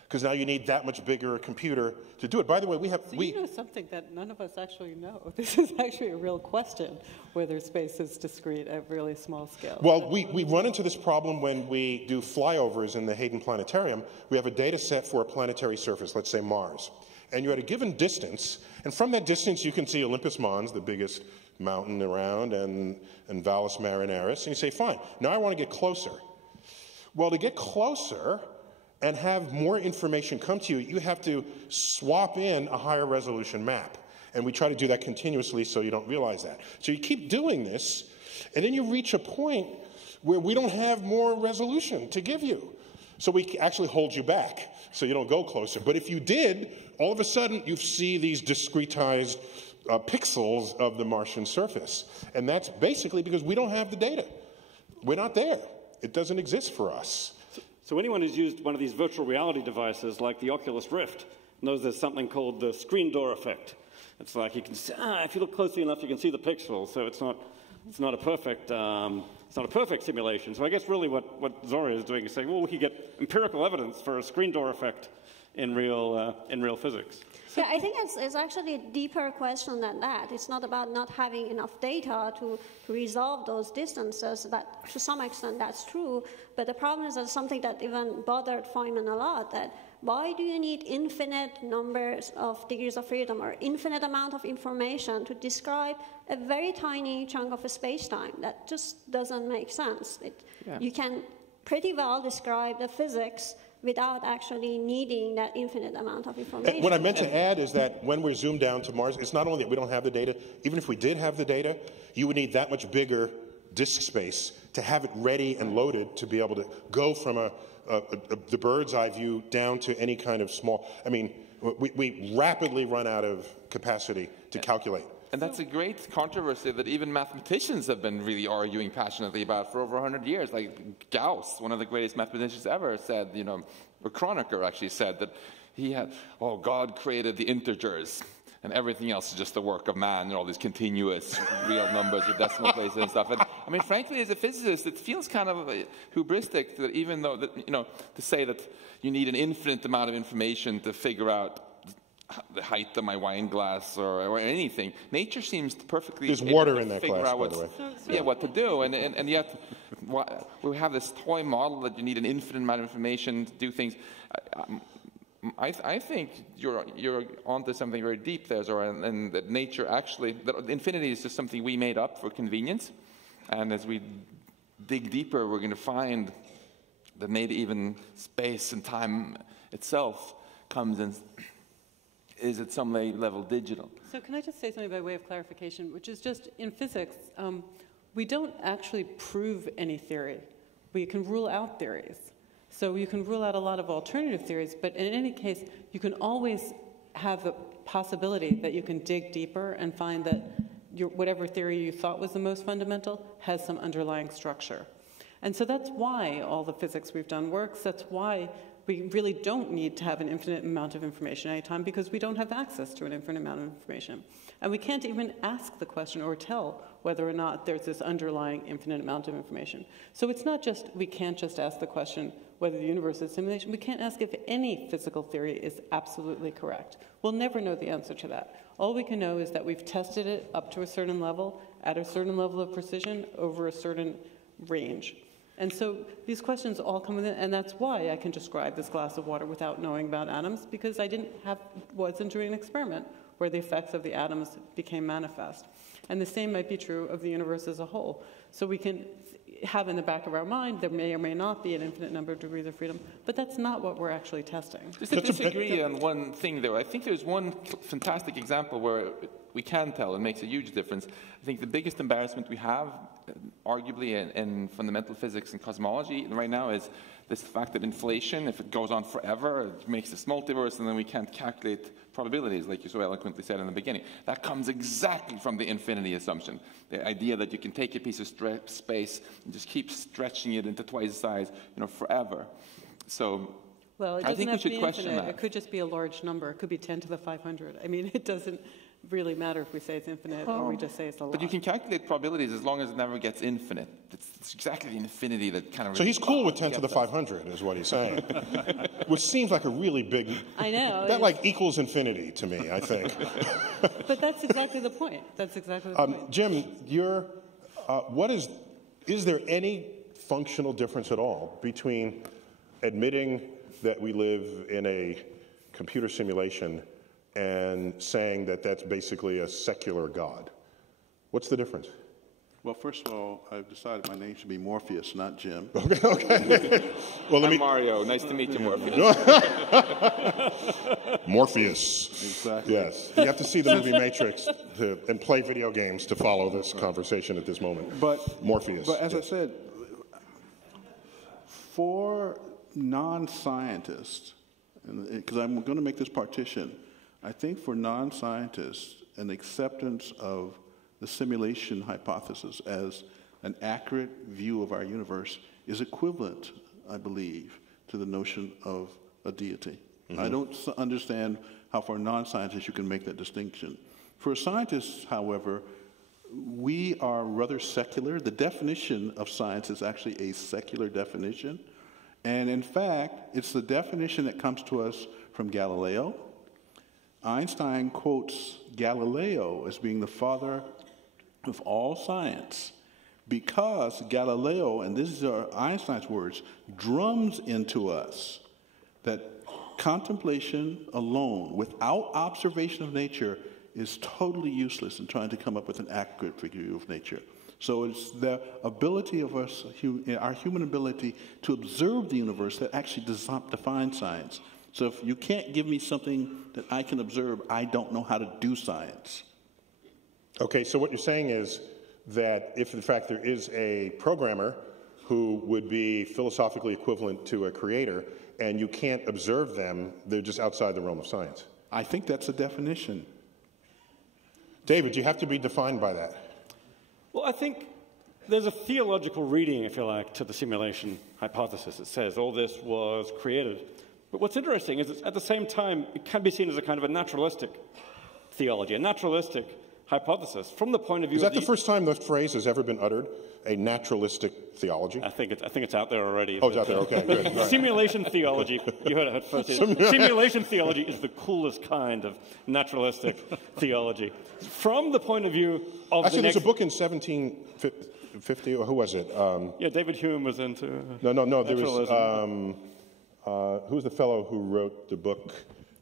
Because now you need that much bigger a computer to do it. By the way, you know something that none of us actually know. This is actually a real question, whether space is discrete at really small scale. Well, we run into this problem when we do flyovers in the Hayden Planetarium. We have a data set for a planetary surface, let's say Mars. And you're at a given distance, and from that distance you can see Olympus Mons, the biggest mountain around, and Valles Marineris, and you say, fine, now I want to get closer. Well, to get closer and have more information come to you, you have to swap in a higher resolution map. And we try to do that continuously so you don't realize that. So you keep doing this, and then you reach a point where we don't have more resolution to give you. So we actually hold you back so you don't go closer. But if you did, all of a sudden you see these discretized pixels of the Martian surface. And that's basically because we don't have the data. We're not there. It doesn't exist for us. So anyone who's used one of these virtual reality devices like the Oculus Rift knows there's something called the screen door effect. It's like you can see, if you look closely enough, you can see the pixels. So it's not a perfect simulation. So I guess really what Zohreh is doing is saying, well, we could get empirical evidence for a screen door effect in real physics. Yeah, I think it's actually a deeper question than that. It's not about not having enough data to resolve those distances. That, to some extent, that's true. But the problem is that something that even bothered Feynman a lot, that why do you need infinite numbers of degrees of freedom or infinite amount of information to describe a very tiny chunk of a space-time? That just doesn't make sense. You can pretty well describe the physics without actually needing that infinite amount of information. What I meant to add is that when we're zoomed down to Mars, it's not only that we don't have the data. Even if we did have the data, you would need that much bigger disk space to have it ready and loaded to be able to go from the bird's eye view down to any kind of small. I mean, we rapidly run out of capacity to calculate. And that's a great controversy that even mathematicians have been really arguing passionately about for over 100 years. Like Gauss, one of the greatest mathematicians ever, said, or Kronecker actually said that God created the integers, and everything else is just the work of man, and all these continuous real numbers with decimal places and stuff. And I mean, frankly, as a physicist, it feels kind of hubristic that even though, to say that you need an infinite amount of information to figure out the height of my wine glass or anything. Nature seems perfectly There's water in that figure glass, out by the way. what to do. And yet we have this toy model that you need an infinite amount of information to do things. I think you're onto something very deep there, Zohreh, and that nature actually, that infinity is just something we made up for convenience. And as we dig deeper, we're going to find that maybe even space and time itself comes in, is at some level digital. So can I just say something by way of clarification, which is just in physics, we don't actually prove any theory. we can rule out theories. So you can rule out a lot of alternative theories, but in any case, you can always have the possibility that you can dig deeper and find that whatever theory you thought was the most fundamental has some underlying structure. And so that's why all the physics we've done works. That's why we really don't need to have an infinite amount of information at any time, because we don't have access to an infinite amount of information. And we can't even ask the question or tell whether or not there's this underlying infinite amount of information. So it's not just, we can't just ask the question whether the universe is a simulation. We can't ask if any physical theory is absolutely correct. We'll never know the answer to that. All we can know is that we've tested it up to a certain level, at a certain level of precision, over a certain range. And so these questions all come in, and that's why I can describe this glass of water without knowing about atoms, because I wasn't doing an experiment where the effects of the atoms became manifest. And the same might be true of the universe as a whole. So we can have in the back of our mind there may or may not be an infinite number of degrees of freedom, but that's not what we're actually testing. Just to disagree on one thing there, I think there's one fantastic example where we can tell it makes a huge difference. I think the biggest embarrassment we have, arguably in fundamental physics and cosmology right now, is this fact that inflation, if it goes on forever, it makes this multiverse, and then we can't calculate probabilities, like you so eloquently said in the beginning. That comes exactly from the infinity assumption. The idea that you can take a piece of space and just keep stretching it into twice the size, forever. So well, it I think we should question infinite. that. It could just be a large number. It could be 10 to the 500. I mean, it doesn't really matter if we say it's infinite or we just say it's a lot. But you can calculate probabilities as long as it never gets infinite. It's exactly the infinity that kind of... So he's cool with 10 to the 500 is what he's saying. Which seems like a really big... I know. That like equals infinity to me, I think. But that's exactly the point. That's exactly the point. Jim, is there any functional difference at all between admitting that we live in a computer simulation and saying that that's basically a secular God? What's the difference? Well, first of all, I've decided my name should be Morpheus, not Jim. Okay. Well, I'm Mario. Nice to meet you, Morpheus. Morpheus. Exactly. Yes. You have to see the movie Matrix and play video games to follow this conversation at this moment. Morpheus. But as I said, for non-scientists, because I'm going to make this partition, I think for non-scientists, an acceptance of the simulation hypothesis as an accurate view of our universe is equivalent, I believe, to the notion of a deity. Mm-hmm. I don't understand how for non-scientists you can make that distinction. For scientists, however, we are rather secular. The definition of science is actually a secular definition. And in fact, it's the definition that comes to us from Galileo. Einstein quotes Galileo as being the father of all science because Galileo, and these are Einstein's words, drums into us that contemplation alone, without observation of nature, is totally useless in trying to come up with an accurate view of nature. So it's the ability of us, our human ability to observe the universe that actually defines science. So if you can't give me something that I can observe, I don't know how to do science. Okay, so what you're saying is that if in fact there is a programmer who would be philosophically equivalent to a creator and you can't observe them, they're just outside the realm of science. I think that's a definition. David, you have to be defined by that. Well, I think there's a theological reading, if you like, to the simulation hypothesis. It says all this was created. But what's interesting is at the same time, it can be seen as a kind of a naturalistic theology, a naturalistic hypothesis from the point of view of... Is that the first time the phrase has ever been uttered, a naturalistic theology? I think it's out there already. Oh, it's out there, okay, good. Right. Simulation theology, you heard it first. Simulation theology is the coolest kind of naturalistic theology. From the point of view of actually, there's a book in 1750, or who was it? Yeah, David Hume was into... No, there was... who was the fellow who wrote the book,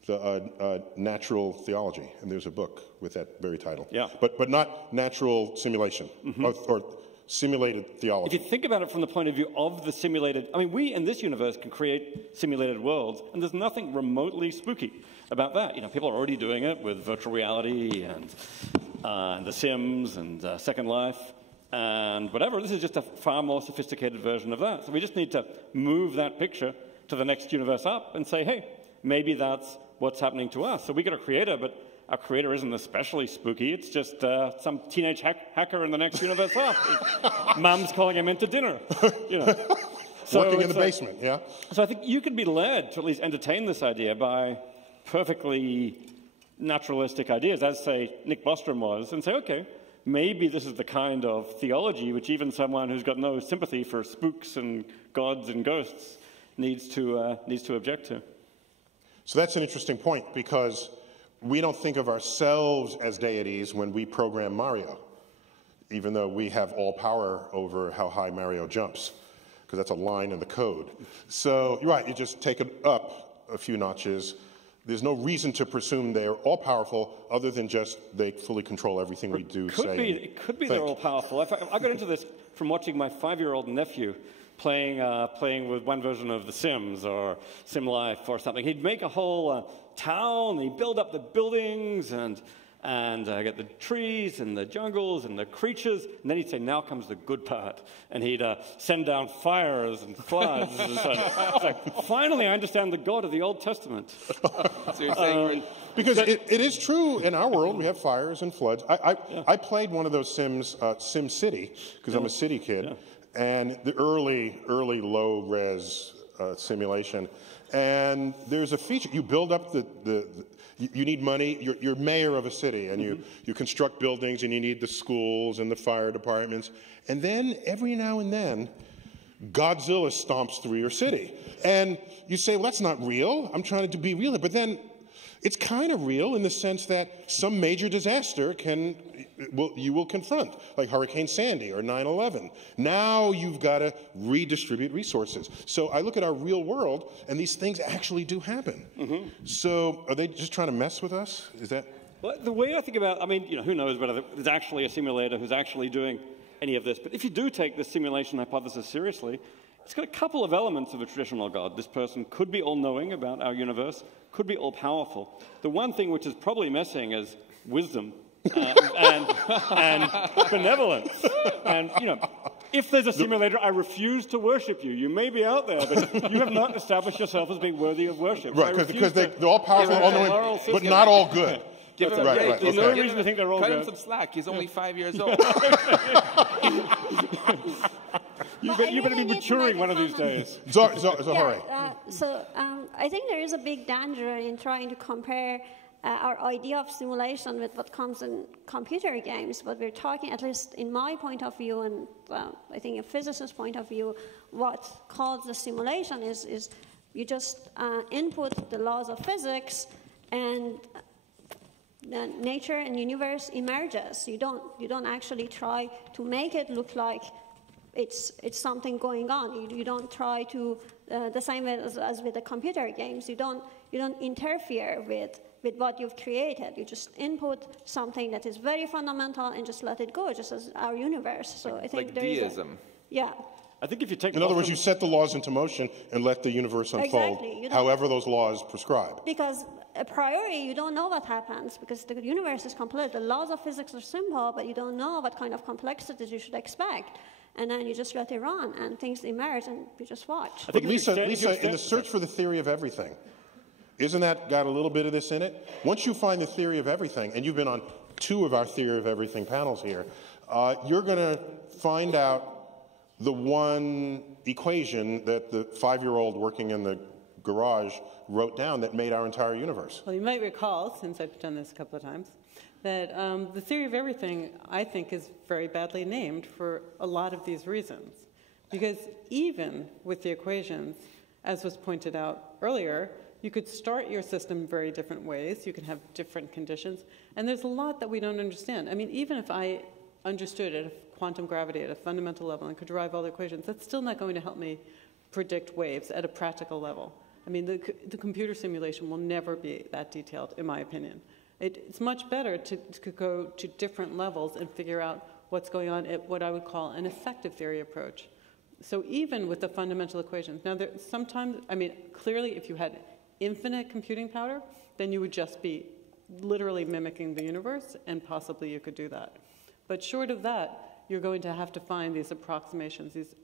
the Natural Theology? And there's a book with that very title. Yeah. But not natural simulation, or simulated theology. If you think about it from the point of view of the simulated... I mean, we in this universe can create simulated worlds, and there's nothing remotely spooky about that. People are already doing it with virtual reality and The Sims and Second Life. and whatever. This is just a far more sophisticated version of that. So we just need to move that picture to the next universe up and say, hey, maybe that's what's happening to us. So we got a creator, but our creator isn't especially spooky. It's just some teenage hacker in the next universe up. Mum's calling him into dinner. So working in the basement, yeah? So I think you can be led to at least entertain this idea by perfectly naturalistic ideas, as, say, Nick Bostrom was, and say, okay, maybe this is the kind of theology which even someone who's got no sympathy for spooks and gods and ghosts needs to object to. So that's an interesting point, because we don't think of ourselves as deities when we program Mario, even though we have all power over how high Mario jumps, because that's a line in the code. So you're right, you just take it up a few notches. There's no reason to presume they're all-powerful other than just they fully control everything we do, It could be they're all-powerful. I got into this from watching my 5-year-old nephew playing with one version of The Sims or Sim Life or something. He'd make a whole town, he'd build up the buildings and get the trees and the jungles and the creatures, and then he'd say, now comes the good part. And he'd send down fires and floods. And so it's like, finally I understand the God of the Old Testament. So you're saying because it is true in our world, we have fires and floods. I played one of those Sims, Sim City, because I'm a city kid, and the early low-res simulation. And there's a feature, you build up you need money, you're mayor of a city, and you construct buildings, and you need the schools and the fire departments. And then, every now and then, Godzilla stomps through your city. And you say, well, that's not real. I'm trying to be real. But then, it's kind of real in the sense that some major disaster you will confront, like Hurricane Sandy or 9/11. Now you've got to redistribute resources. So I look at our real world, and these things actually do happen. So are they just trying to mess with us? Is that? Well, the way I think about, who knows whether there's actually a simulator who's actually doing any of this. But if you do take the simulation hypothesis seriously, it's got a couple of elements of a traditional God. This person could be all-knowing about our universe, could be all-powerful. The one thing which is probably missing is wisdom and benevolence. And, if there's a simulator, I refuse to worship you. You may be out there, but you have not established yourself as being worthy of worship. Right, because they're all-powerful, all-knowing, but not all good. Give him a break. There's no reason to think they're all good. Cut him some slack. He's only 5 years old. You better be maturing one of these days. Zohreh. I think there is a big danger in trying to compare our idea of simulation with what comes in computer games. But we're talking, at least in my point of view, and I think a physicist's point of view, what calls the simulation is you just input the laws of physics, and nature and universe emerges. You don't actually try to make it look like it's something going on. You don't try to the same way as with the computer games. You don't interfere with what you've created. You just input something that is very fundamental and just let it go, just as our universe. So I think there deism. I think if you take in other words, you set the laws into motion and let the universe unfold however those laws prescribe. Because a priori, you don't know what happens, because the universe is complex. The laws of physics are simple, but you don't know what kind of complexities you should expect. And then you just let it run, and things emerge, and you just watch. But Lisa, in the search for the theory of everything, isn't that got a little bit of this in it? Once you find the theory of everything, and you've been on 2 of our theory of everything panels here, you're going to find out the one equation that the 5-year-old working in the garage wrote down that made our entire universe. Well, you might recall, since I've done this a couple of times, that the theory of everything, I think, is very badly named for a lot of these reasons. Because even with the equations, as was pointed out earlier, you could start your system very different ways. You can have different conditions. And there's a lot that we don't understand. I mean, even if I understood it, quantum gravity at a fundamental level and could derive all the equations, that's still not going to help me predict waves at a practical level. I mean, the computer simulation will never be that detailed, in my opinion. It's much better to go to different levels and figure out what's going on at what I would call an effective theory approach. So even with the fundamental equations, now sometimes, I mean, clearly if you had infinite computing power, then you would just be literally mimicking the universe, and possibly you could do that. But short of that, you're going to have to find these approximations, these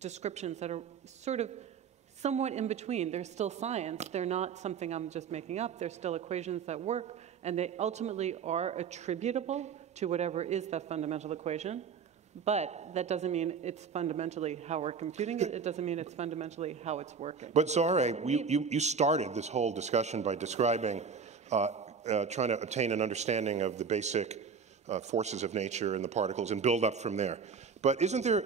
descriptions that are sort of somewhat in between. They're still science. They're not something I'm just making up. They're still equations that work, and they ultimately are attributable to whatever is that fundamental equation. But that doesn't mean it's fundamentally how we're computing it. It doesn't mean it's fundamentally how it's working. But Zohreh, you started this whole discussion by describing trying to obtain an understanding of the basic forces of nature and the particles and build up from there. But isn't there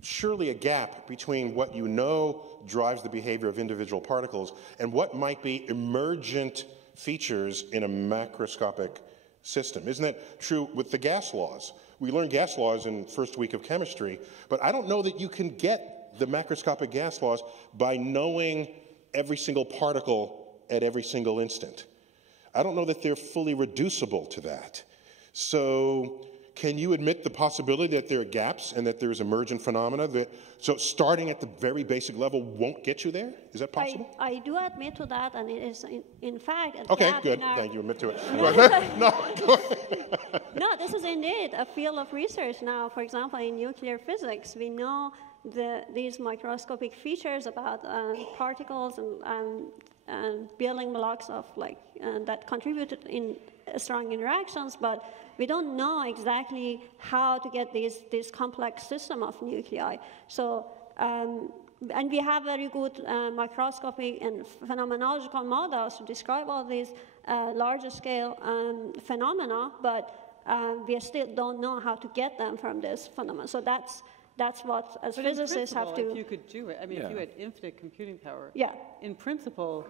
surely a gap between what you know drives the behavior of individual particles and what might be emergent features in a macroscopic system? Isn't that true with the gas laws? We learned gas laws in first week of chemistry, but I don't know that you can get the macroscopic gas laws by knowing every single particle at every single instant. I don't know that they're fully reducible to that. So can you admit the possibility that there are gaps and that there's emergent phenomena so starting at the very basic level won't get you there? Is that possible? I do admit to that, and it is, in fact, a okay, gap good. in our... Thank you. Admit to it. No, this is indeed a field of research now. For example, in nuclear physics, we know these microscopic features about particles and building blocks of that contributed in strong interactions, but we don't know exactly how to get this complex system of nuclei. So, and we have very good microscopic and phenomenological models to describe all these larger scale phenomena, but we still don't know how to get them from this phenomenon. So that's what, as physicists, have to... if you could do it, I mean, if you had infinite computing power, in principle,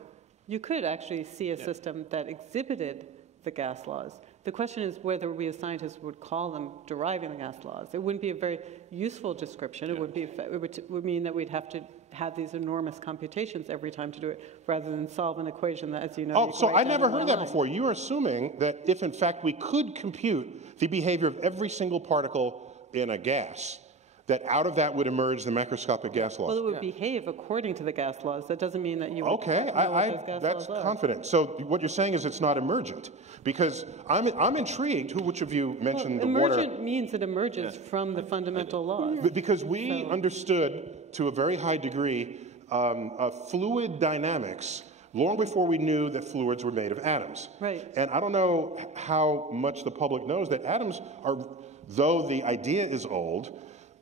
you could actually see a system that exhibited the gas laws. The question is whether we as scientists would call them deriving the gas laws. It wouldn't be a very useful description. It would mean that we'd have to have these enormous computations every time to do it, rather than solve an equation that, as you know... Oh, so I never heard that before. You're assuming that if, in fact, we could compute the behavior of every single particle in a gas, that out of that would emerge the macroscopic gas laws. Well, it would behave according to the gas laws. That doesn't mean that you would okay, know what those gas that's laws are. confident. So what you're saying is it's not emergent, because I'm intrigued. Which of you mentioned the water? Emergent means it emerges from the fundamental laws. Because we understood to a very high degree fluid dynamics long before we knew that fluids were made of atoms. Right. And I don't know how much the public knows that atoms are, though the idea is old,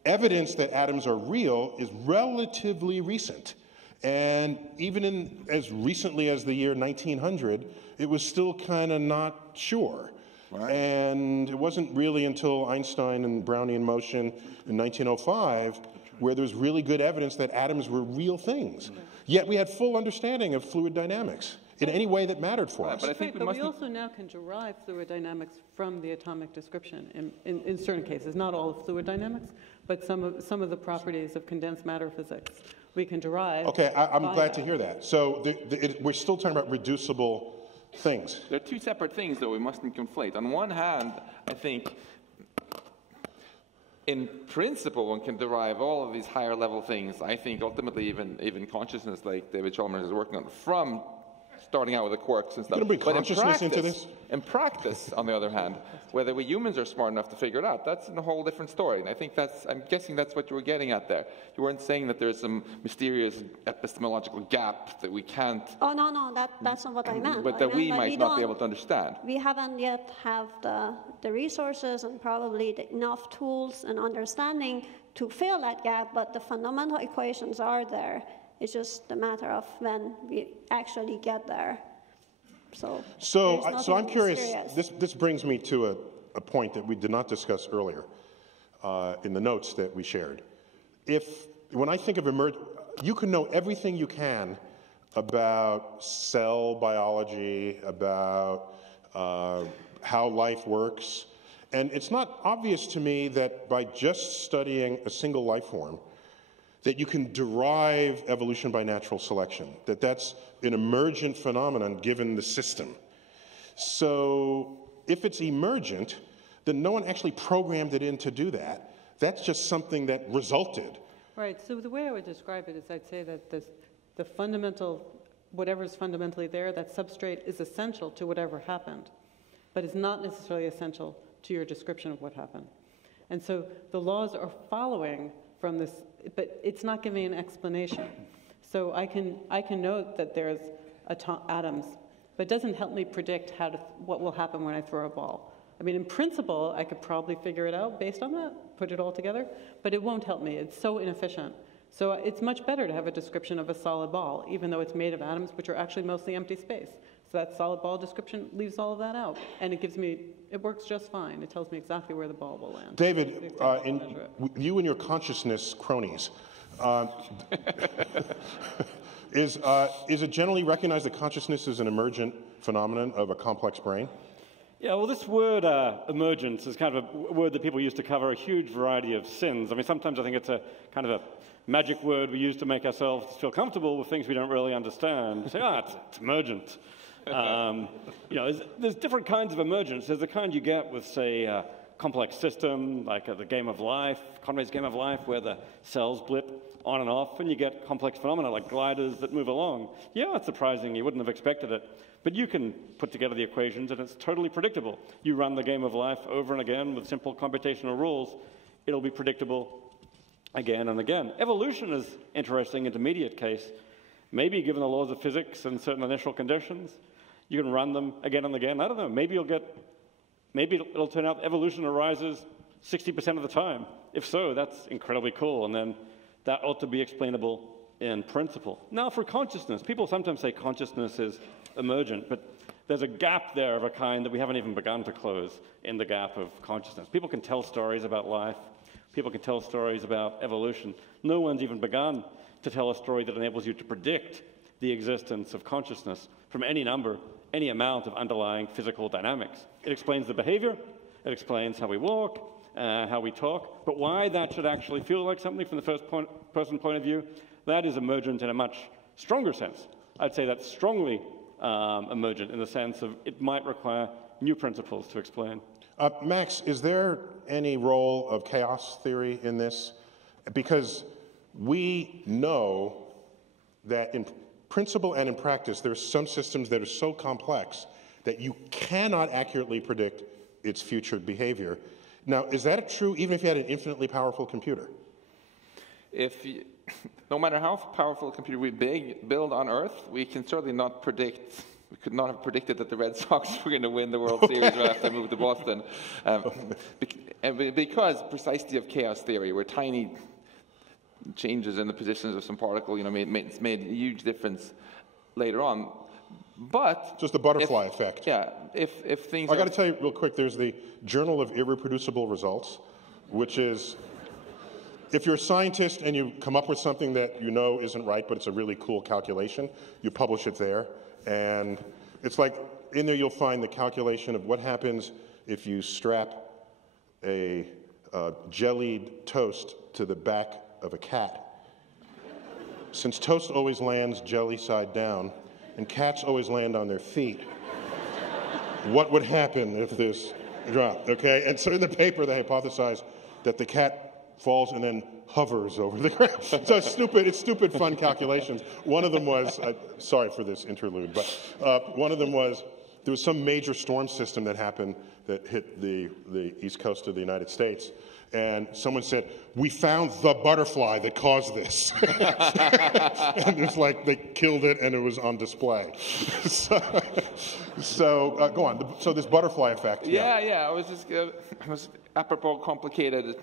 evidence that atoms are real is relatively recent. And even in as recently as the year 1900, it was still kind of not sure. Right. And it wasn't really until Einstein and Brownian motion in 1905 where there was really good evidence that atoms were real things. Yet we had full understanding of fluid dynamics in any way that mattered for us. But I think we also now can derive fluid dynamics from the atomic description in certain cases. Not all of fluid dynamics, but some of the properties of condensed matter physics we can derive. Okay, I'm glad to hear that. So we're still talking about reducible things. They're two separate things, though, we mustn't conflate. On one hand, I think, in principle, one can derive all of these higher level things. I think ultimately even consciousness, like David Chalmers is working on, from starting out with the quarks and stuff. You're going to bring consciousness into this? In practice, on the other hand, whether we humans are smart enough to figure it out, that's a whole different story. And I think I'm guessing that's what you were getting at there. You weren't saying that there's some mysterious epistemological gap that we can't... Oh, no, that's not what I meant. But that we might not be able to understand. We haven't yet have the resources and probably enough tools and understanding to fill that gap, but the fundamental equations are there. It's just a matter of when we actually get there. So I'm curious. This brings me to a point that we did not discuss earlier in the notes that we shared. When I think of you can know everything you can about cell biology, about how life works, and it's not obvious to me that by just studying a single life form, that you can derive evolution by natural selection, that's an emergent phenomenon given the system. So if it's emergent, then no one actually programmed it in to do that. That's just something that resulted. Right, so the way I would describe it is I'd say that the fundamental, whatever's fundamentally there, that substrate is essential to whatever happened, but it's not necessarily essential to your description of what happened. And so the laws are following from this, but it's not giving an explanation. So I can note that there's atoms, but it doesn't help me predict what will happen when I throw a ball. I mean, in principle, I could probably figure it out based on that, put it all together, but it won't help me. It's so inefficient. So it's much better to have a description of a solid ball, even though it's made of atoms, which are actually mostly empty space. So that solid ball description leaves all of that out. And it works just fine. It tells me exactly where the ball will land. David, you and your consciousness cronies, is it generally recognized that consciousness is an emergent phenomenon of a complex brain? Yeah, well, this word emergence is kind of a word that people use to cover a huge variety of sins. I mean, sometimes I think it's a kind of a magic word we use to make ourselves feel comfortable with things we don't really understand. We say, it's emergent. There's different kinds of emergence. There's the kind you get with, say, a complex system, like the game of life, Conway's game of life, where the cells blip on and off, and you get complex phenomena like gliders that move along. Yeah, it's surprising. You wouldn't have expected it. But you can put together the equations, and it's totally predictable. You run the game of life over and again with simple computational rules. It'll be predictable again and again. Evolution is interesting, intermediate case. Maybe given the laws of physics and certain initial conditions, you can run them again and again. I don't know. Maybe it'll turn out evolution arises 60% of the time. If so, that's incredibly cool, and then that ought to be explainable in principle. Now, for consciousness, people sometimes say consciousness is emergent, but there's a gap there of a kind that we haven't even begun to close in the gap of consciousness. People can tell stories about life. People can tell stories about evolution. No one's even begun to tell a story that enables you to predict the existence of consciousness from any number, any amount of underlying physical dynamics. It explains the behavior. It explains how we walk, how we talk. But why that should actually feel like something from the first-person point of view, that is emergent in a much stronger sense. I'd say that's strongly emergent in the sense of it might require new principles to explain. Max, is there any role of chaos theory in this? Because we know that in principle and in practice, there are some systems that are so complex that you cannot accurately predict its future behavior. Now, is that true even if you had an infinitely powerful computer? No matter how powerful a computer we build on Earth, we can certainly not predict. We could not have predicted that the Red Sox were going to win the World Series right after I moved to Boston. Because precisely of chaos theory, where tiny changes in the positions of some particle, made a huge difference later on. But just the butterfly effect. Yeah, if things. I got to tell you real quick. There's the Journal of Irreproducible Results, which is if you're a scientist and you come up with something that you know isn't right, but it's a really cool calculation, you publish it there. And it's like in there you'll find the calculation of what happens if you strap a jellied toast to the back of a cat. Since toast always lands jelly side down and cats always land on their feet, what would happen if this dropped? Okay, and so in the paper they hypothesized that the cat falls and then hovers over the ground. So it's stupid fun calculations. One of them was, sorry for this interlude, but one of them was there was some major storm system that happened that hit the east coast of the United States. And someone said, we found the butterfly that caused this. And it's like they killed it and it was on display. So go on. So this butterfly effect. Yeah. It was apropos complicated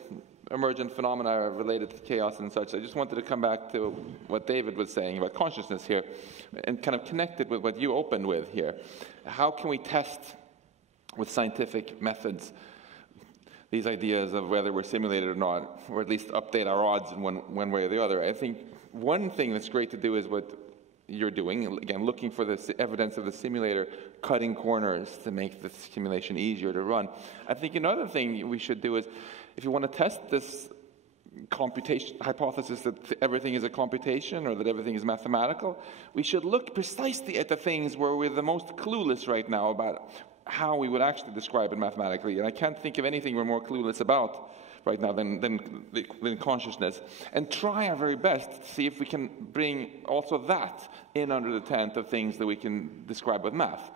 emergent phenomena related to chaos and such. I just wanted to come back to what David was saying about consciousness here and kind of connect it with what you opened with here. How can we test with scientific methods these ideas of whether we're simulated or not, or at least update our odds in one way or the other? I think one thing that's great to do is what you're doing, again, looking for the evidence of the simulator, cutting corners to make the simulation easier to run. I think another thing we should do is, if you want to test this computation hypothesis that everything is a computation or that everything is mathematical, we should look precisely at the things where we're the most clueless right now about how we would actually describe it mathematically. And I can't think of anything we're more clueless about right now than consciousness. And try our very best to see if we can bring also that in under the tent of things that we can describe with math.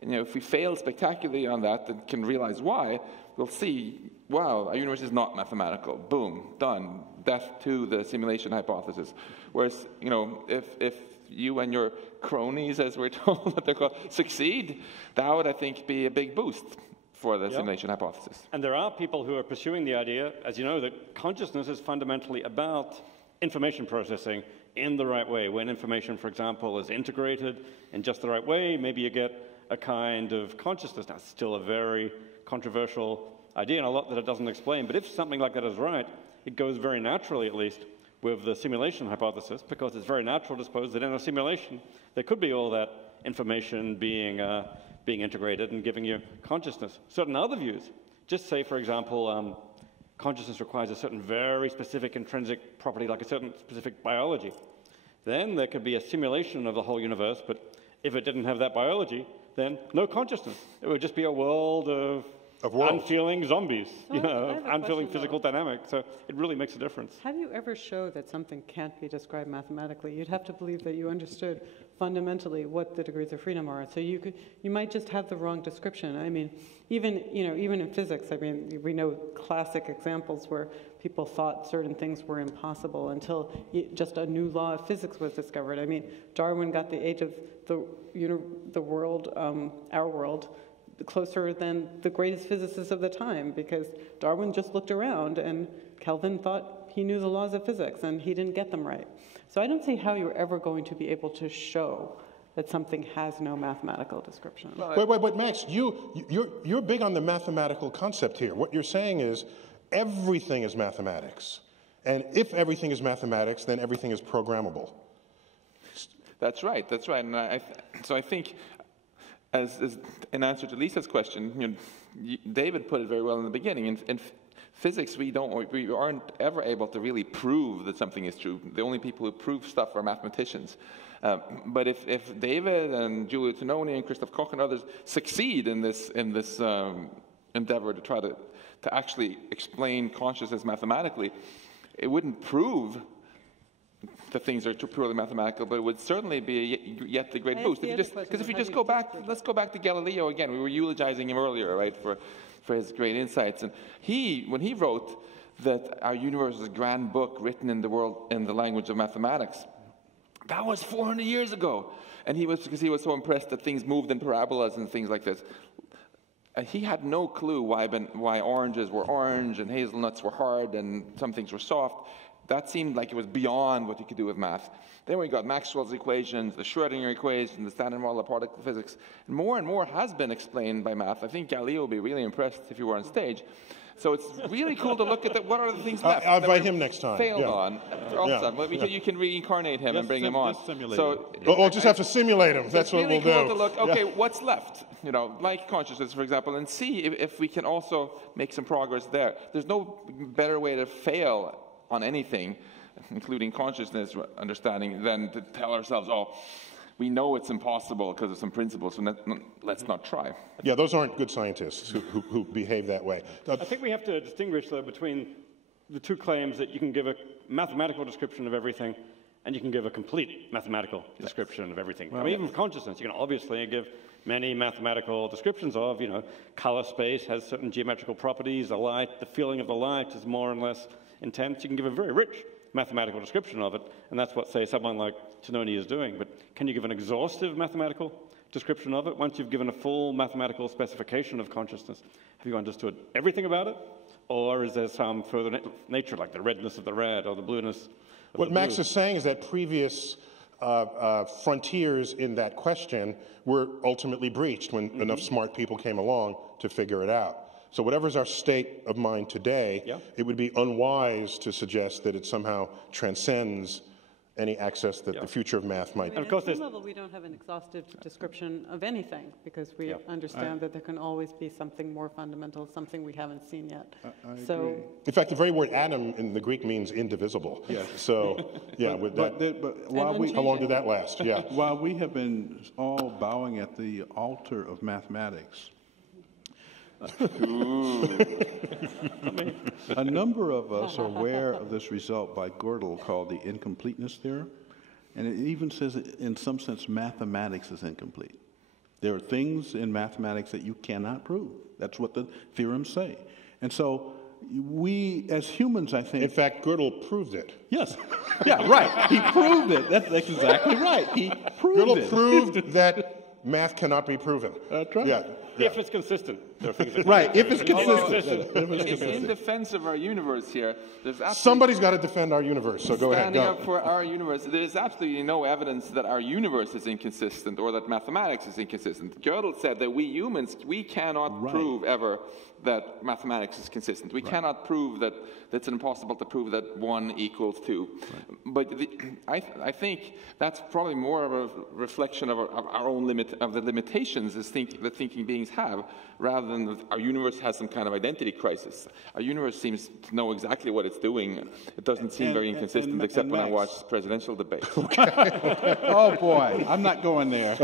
And if we fail spectacularly on that and can realize why, we'll see wow, our universe is not mathematical. Boom, done. Death to the simulation hypothesis. Whereas, if you and your cronies, as we're told that they're called, succeed, that would, I think, be a big boost for the simulation hypothesis. And there are people who are pursuing the idea, as you know, that consciousness is fundamentally about information processing in the right way. When information, for example, is integrated in just the right way, maybe you get a kind of consciousness. Now, it's still a very controversial idea and a lot that it doesn't explain, but if something like that is right, it goes very naturally, at least, with the simulation hypothesis, because it's very natural to suppose that in a simulation there could be all that information being integrated and giving you consciousness. Certain other views just say, for example, consciousness requires a certain very specific intrinsic property, like a certain specific biology. Then there could be a simulation of the whole universe, but if it didn't have that biology, then no consciousness. It would just be a world of unfeeling zombies, unfeeling physical dynamics. So it really makes a difference. How do you ever show that something can't be described mathematically? You'd have to believe that you understood fundamentally what the degrees of freedom are. So you might just have the wrong description. I mean, even in physics, I mean, we know classic examples where people thought certain things were impossible until just a new law of physics was discovered. I mean, Darwin got the age of the world, our world, closer than the greatest physicists of the time, because Darwin just looked around and Kelvin thought he knew the laws of physics and he didn't get them right. So I don't see how you're ever going to be able to show that something has no mathematical description. Wait, Max, you're big on the mathematical concept here. What you're saying is everything is mathematics. And if everything is mathematics, then everything is programmable. That's right. And so I think, as in answer to Lisa's question, David put it very well in the beginning. In physics, we aren't ever able to really prove that something is true. The only people who prove stuff are mathematicians. But if David and Giulio Tononi and Christoph Koch and others succeed in this endeavor to try to actually explain consciousness mathematically, it wouldn't prove that things are purely mathematical, but it would certainly be yet the great boost. Because if you just go back, let's go back to Galileo again. We were eulogizing him earlier, right, for his great insights. And when he wrote that our universe is a grand book written in the language of mathematics, that was 400 years ago. And because he was so impressed that things moved in parabolas and things like this. And he had no clue why oranges were orange and hazelnuts were hard and some things were soft. That seemed like it was beyond what you could do with math. Then we got Maxwell's equations, the Schrödinger equation, the standard model of particle physics. And more has been explained by math. I think Galileo would be really impressed if he were on stage. So it's really cool to look at what are the things left. I'll invite him next time. Failed on. You can reincarnate him and bring him on. So we'll just have to simulate him. That's what we'll do. It's really cool to look, what's left? Like consciousness, for example, and see if we can also make some progress there. There's no better way to fail on anything, including consciousness understanding, than to tell ourselves, we know it's impossible because of some principles, so let's not try. Yeah, those aren't good scientists who behave that way. I think we have to distinguish, though, between the two claims that you can give a mathematical description of everything and you can give a complete mathematical description of everything. Well, even for consciousness, you can obviously give many mathematical descriptions of, color space has certain geometrical properties, the light, the feeling of the light is more and less intense. You can give a very rich mathematical description of it, and that's what, say, someone like Tononi is doing. But can you give an exhaustive mathematical description of it? Once you've given a full mathematical specification of consciousness, have you understood everything about it? Or is there some further nature, like the redness of the red or the blueness of the blue? What Max is saying is that previous frontiers in that question were ultimately breached when enough smart people came along to figure it out. So whatever's our state of mind today, it would be unwise to suggest that it somehow transcends any access that the future of math might. And of course, at some level, we don't have an exhaustive description of anything because we understand that there can always be something more fundamental, something we haven't seen yet. I agree. In fact, the very word atom in the Greek means indivisible. Yeah. So, how long did that last? Yeah. While we have been all bowing at the altar of mathematics, a number of us are aware of this result by Gödel called the incompleteness theorem, and it even says that in some sense mathematics is incomplete. There are things in mathematics that you cannot prove. That's what the theorems say. And so we, as humans, I think... In fact, Gödel proved it. Yes. Yeah, right. He proved it. That's exactly right. He proved Gödel it. proved that math cannot be proven. That's right. Yeah. If it's consistent. There are things that Right, if it's consistent. consistent. In defense of our universe here, there's absolutely... Somebody's got to defend our universe, so go ahead. Standing Go. up for our universe, there's absolutely no evidence that our universe is inconsistent or that mathematics is inconsistent. Gödel said that we humans, we cannot prove ever that mathematics is consistent. We cannot prove that it's impossible to prove that 1 equals 2. But I think that's probably more of a reflection of our own the limitations that thinking beings have, rather than that our universe has some kind of identity crisis. Our universe seems to know exactly what it's doing. It doesn't seem very inconsistent, except when I watch presidential debates. Oh, boy, I'm not going there.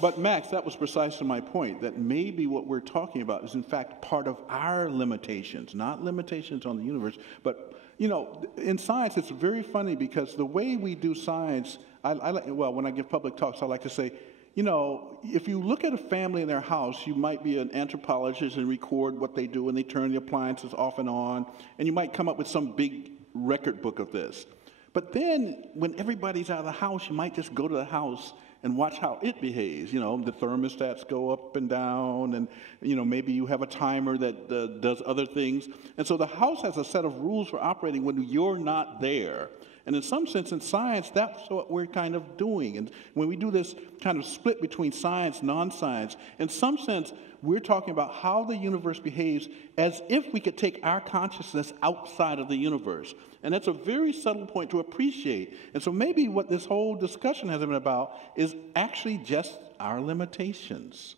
But, Max, that was precisely my point, that maybe what we're talking about is, in fact, part of our limitations, not limitations on the universe. But, you know, in science, it's very funny because the way we do science, when I give public talks, I like to say, you know, if you look at a family in their house, you might be an anthropologist and record what they do, and they turn the appliances off and on, and you might come up with some big record book of this. But then, when everybody's out of the house, you might just go to the house and watch how it behaves. You know, the thermostats go up and down, and, you know, maybe you have a timer that does other things. And so the house has a set of rules for operating when you're not there. And in some sense, in science, that's what we're kind of doing. And when we do this kind of split between science, non-science, in some sense, we're talking about how the universe behaves as if we could take our consciousness outside of the universe. And that's a very subtle point to appreciate. And so maybe what this whole discussion has been about is actually just our limitations.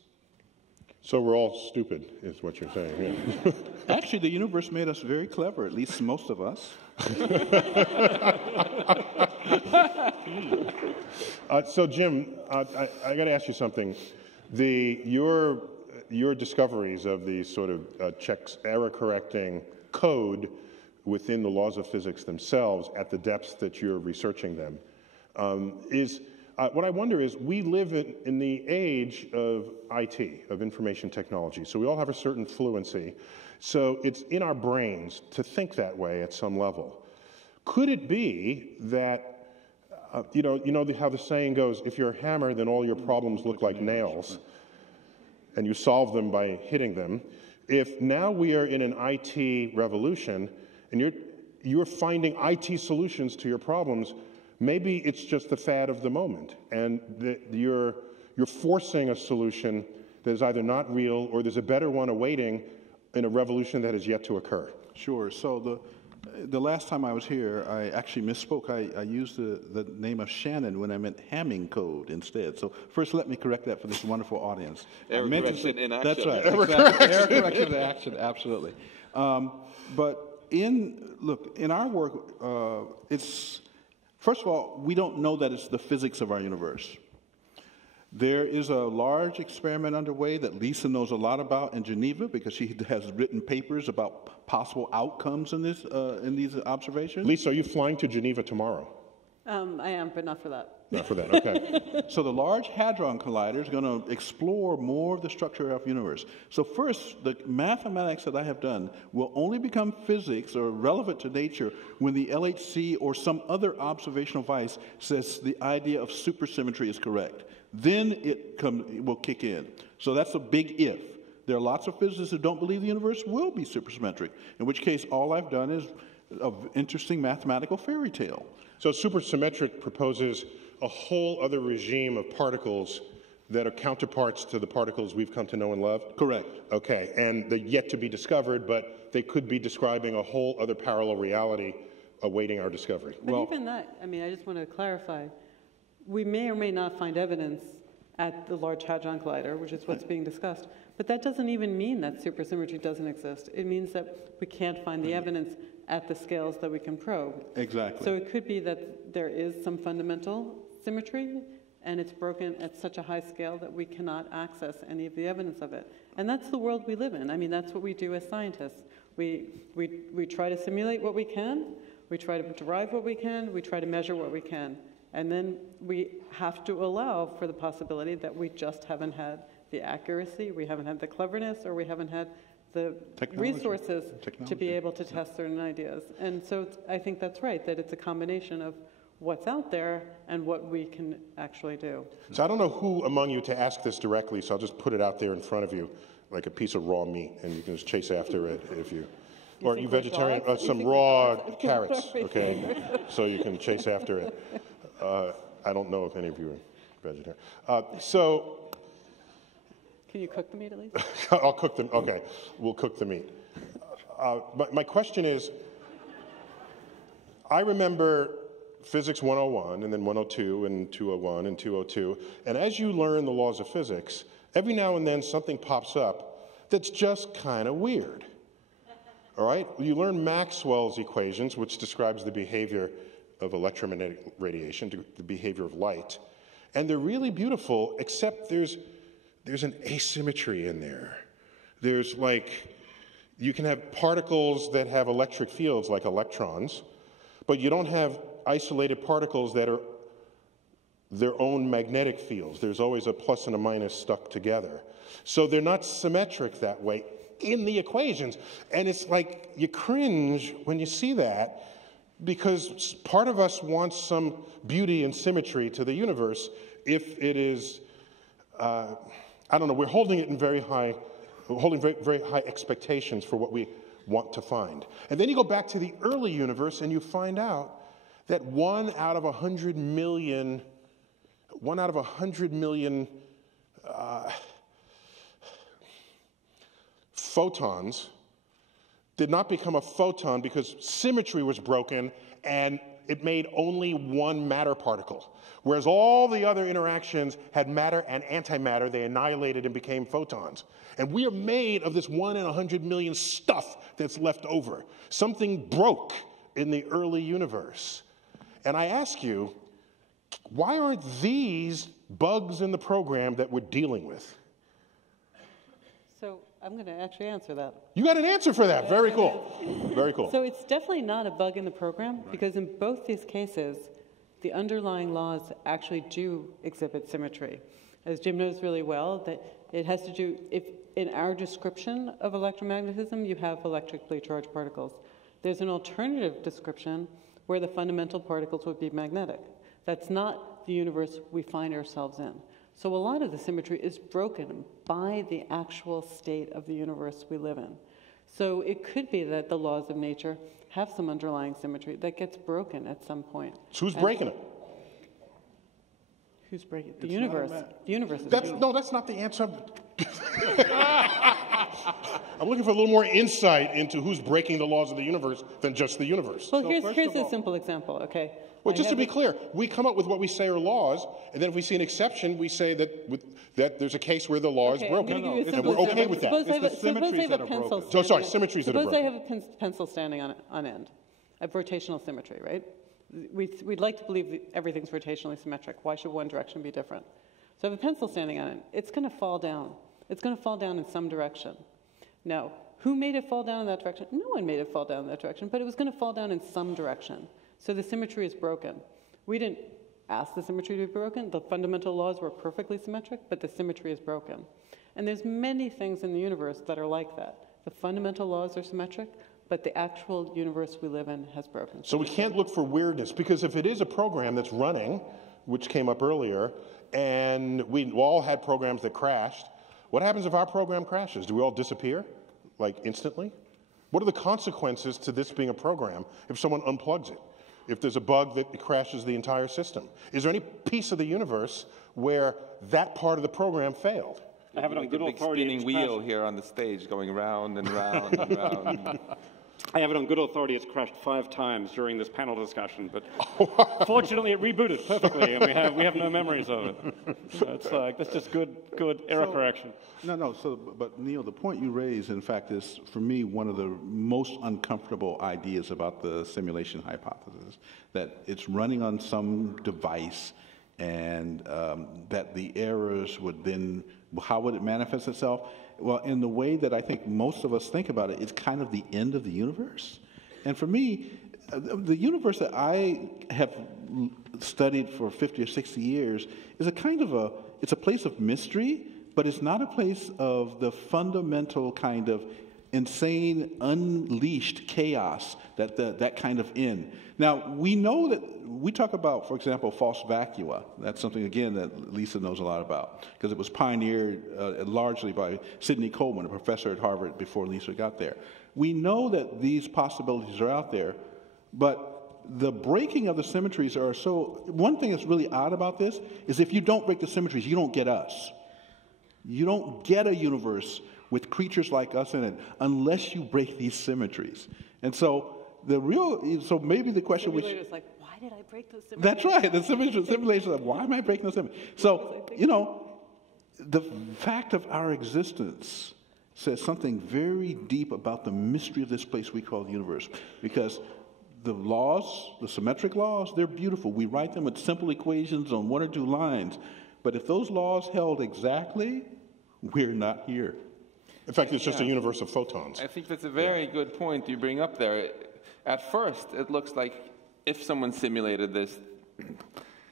So we're all stupid, is what you're saying. Yeah. Actually, the universe made us very clever, at least most of us. So, Jim, I got to ask you something. Your discoveries of the sort of error-correcting code within the laws of physics themselves at the depths that you're researching them is... what I wonder is, we live in the age of IT, of information technology, so we all have a certain fluency. So it's in our brains to think that way at some level. Could it be that, you know how the saying goes, if you're a hammer, then all your problems look like nails, and you solve them by hitting them. If now we are in an IT revolution, and you're finding IT solutions to your problems, maybe it's just the fad of the moment, and you're forcing a solution that is either not real or there's a better one awaiting in a revolution that is yet to occur. Sure. So the last time I was here, I actually misspoke. I used the name of Shannon when I meant Hamming code instead. So first, let me correct that for this wonderful audience. Error correction in action. That's right. Exactly. Error correction in action. Absolutely. But in our work, it's... First of all, we don't know that it's the physics of our universe. There is a large experiment underway that Lisa knows a lot about in Geneva because she has written papers about possible outcomes in these observations. Lisa, are you flying to Geneva tomorrow? I am, but not for that. Not for that, okay. So the Large Hadron Collider is going to explore more of the structure of the universe. So first, the mathematics that I have done will only become physics or relevant to nature when the LHC or some other observational device says the idea of supersymmetry is correct. Then it will kick in. So that's a big if. There are lots of physicists who don't believe the universe will be supersymmetric, in which case all I've done is an interesting mathematical fairy tale. So supersymmetric proposes a whole other regime of particles that are counterparts to the particles we've come to know and love? Correct. Okay, and they're yet to be discovered, but they could be describing a whole other parallel reality awaiting our discovery. But even that, I mean, I just want to clarify. We may or may not find evidence at the Large Hadron Collider, which is what's being discussed, but that doesn't even mean that supersymmetry doesn't exist. It means that we can't find the evidence at the scales that we can probe. Exactly. So it could be that there is some fundamental symmetry, and it's broken at such a high scale that we cannot access any of the evidence of it. And that's the world we live in. I mean, that's what we do as scientists. We try to simulate what we can, we try to derive what we can, we try to measure what we can. And then we have to allow for the possibility that we just haven't had the accuracy, we haven't had the cleverness, or we haven't had the Technology. resources to Technology. be able to test certain ideas. And so I think that's right, that it's a combination of what's out there and what we can actually do. So I don't know who among you to ask this directly, so I'll just put it out there in front of you like a piece of raw meat, and you can just chase after it if you... Or you vegetarian, some raw carrots, okay? So you can chase after it. I don't know if any of you are vegetarian. Can you cook the meat at least? I'll cook them, okay. We'll cook the meat. My question is, I remember Physics 101, and then 102, and 201, and 202, and as you learn the laws of physics, every now and then something pops up that's just kind of weird. All right? You learn Maxwell's equations, which describes the behavior of electromagnetic radiation, the behavior of light. And they're really beautiful, except there's an asymmetry in there. There's like, you can have particles that have electric fields like electrons, but you don't have isolated particles that are their own magnetic fields. There's always a plus and a minus stuck together. So they're not symmetric that way in the equations. And it's like you cringe when you see that, because part of us wants some beauty and symmetry to the universe if it is, I don't know, we're holding it in very high expectations for what we want to find. And then you go back to the early universe and you find out that 1 out of 100 million photons did not become a photon because symmetry was broken and it made only one matter particle. Whereas all the other interactions had matter and antimatter, they annihilated and became photons. And we are made of this 1 in 100 million stuff that's left over. Something broke in the early universe. And I ask you, why aren't these bugs in the program that we're dealing with? So I'm going to actually answer that. You got an answer for that. Very cool. Very cool. So it's definitely not a bug in the program, because in both these cases, the underlying laws actually do exhibit symmetry. As Jim knows really well, that it has to do, if in our description of electromagnetism, you have electrically charged particles. There's an alternative description where the fundamental particles would be magnetic. That's not the universe we find ourselves in. So a lot of the symmetry is broken by the actual state of the universe we live in. So it could be that the laws of nature have some underlying symmetry that gets broken at some point. So who's breaking it? Who's breaking it? The universe. The universe is No, that's not the answer. I'm looking for a little more insight into who's breaking the laws of the universe than just the universe. Well, here's a simple example, okay? Well, just to be clear, we come up with what we say are laws, and then if we see an exception, we say that there's a case where the law is broken. And we're okay with that. Suppose I have a pencil. So, sorry, symmetries that are broken. Suppose I have a pencil standing on end. I have rotational symmetry, right? We'd like to believe that everything's rotationally symmetric. Why should one direction be different? So I have a pencil standing on it. It's going to fall down. It's going to fall down in some direction. Now, who made it fall down in that direction? No one made it fall down in that direction, but it was going to fall down in some direction. So the symmetry is broken. We didn't ask the symmetry to be broken. The fundamental laws were perfectly symmetric, but the symmetry is broken. And there's many things in the universe that are like that. The fundamental laws are symmetric, but the actual universe we live in has broken. So we can't look for weirdness, because if it is a program that's running, which came up earlier, and we all had programs that crashed, what happens if our program crashes? Do we all disappear, like instantly? What are the consequences to this being a program if someone unplugs it? If there's a bug that crashes the entire system? Is there any piece of the universe where that part of the program failed? I have it on good authority. Spinning wheel here on the stage, going round and round and round. I have it on good authority. It's crashed 5 times during this panel discussion, but fortunately it rebooted perfectly, and we have no memories of it. So it's like that's just good error correction. But Neil, the point you raise, in fact, is for me one of the most uncomfortable ideas about the simulation hypothesis, that it's running on some device, and that the errors would then, how would it manifest itself? Well, in the way that I think most of us think about it, it's kind of the end of the universe. And for me, the universe that I have studied for 50 or 60 years is it's a place of mystery, but it's not a place of the fundamental kind of insane, unleashed chaos that kind of end. Now, we know that we talk about, for example, false vacua. That's something, again, that Lisa knows a lot about, because it was pioneered largely by Sidney Coleman, a professor at Harvard, before Lisa got there. We know that these possibilities are out there, but the breaking of the symmetries are so... One thing that's really odd about this is if you don't break the symmetries, you don't get us. You don't get a universe with creatures like us in it unless you break these symmetries. And so maybe the question which... It's like, why did I break those symmetries? That's right. The simulation of why am I breaking those symmetries? So, the fact of our existence says something very deep about the mystery of this place we call the universe. Because the laws, the symmetric laws, they're beautiful. We write them with simple equations on 1 or 2 lines. But if those laws held exactly, we're not here. In fact, it's just a universe of photons. I think that's a very good point you bring up there. At first, it looks like if someone simulated this,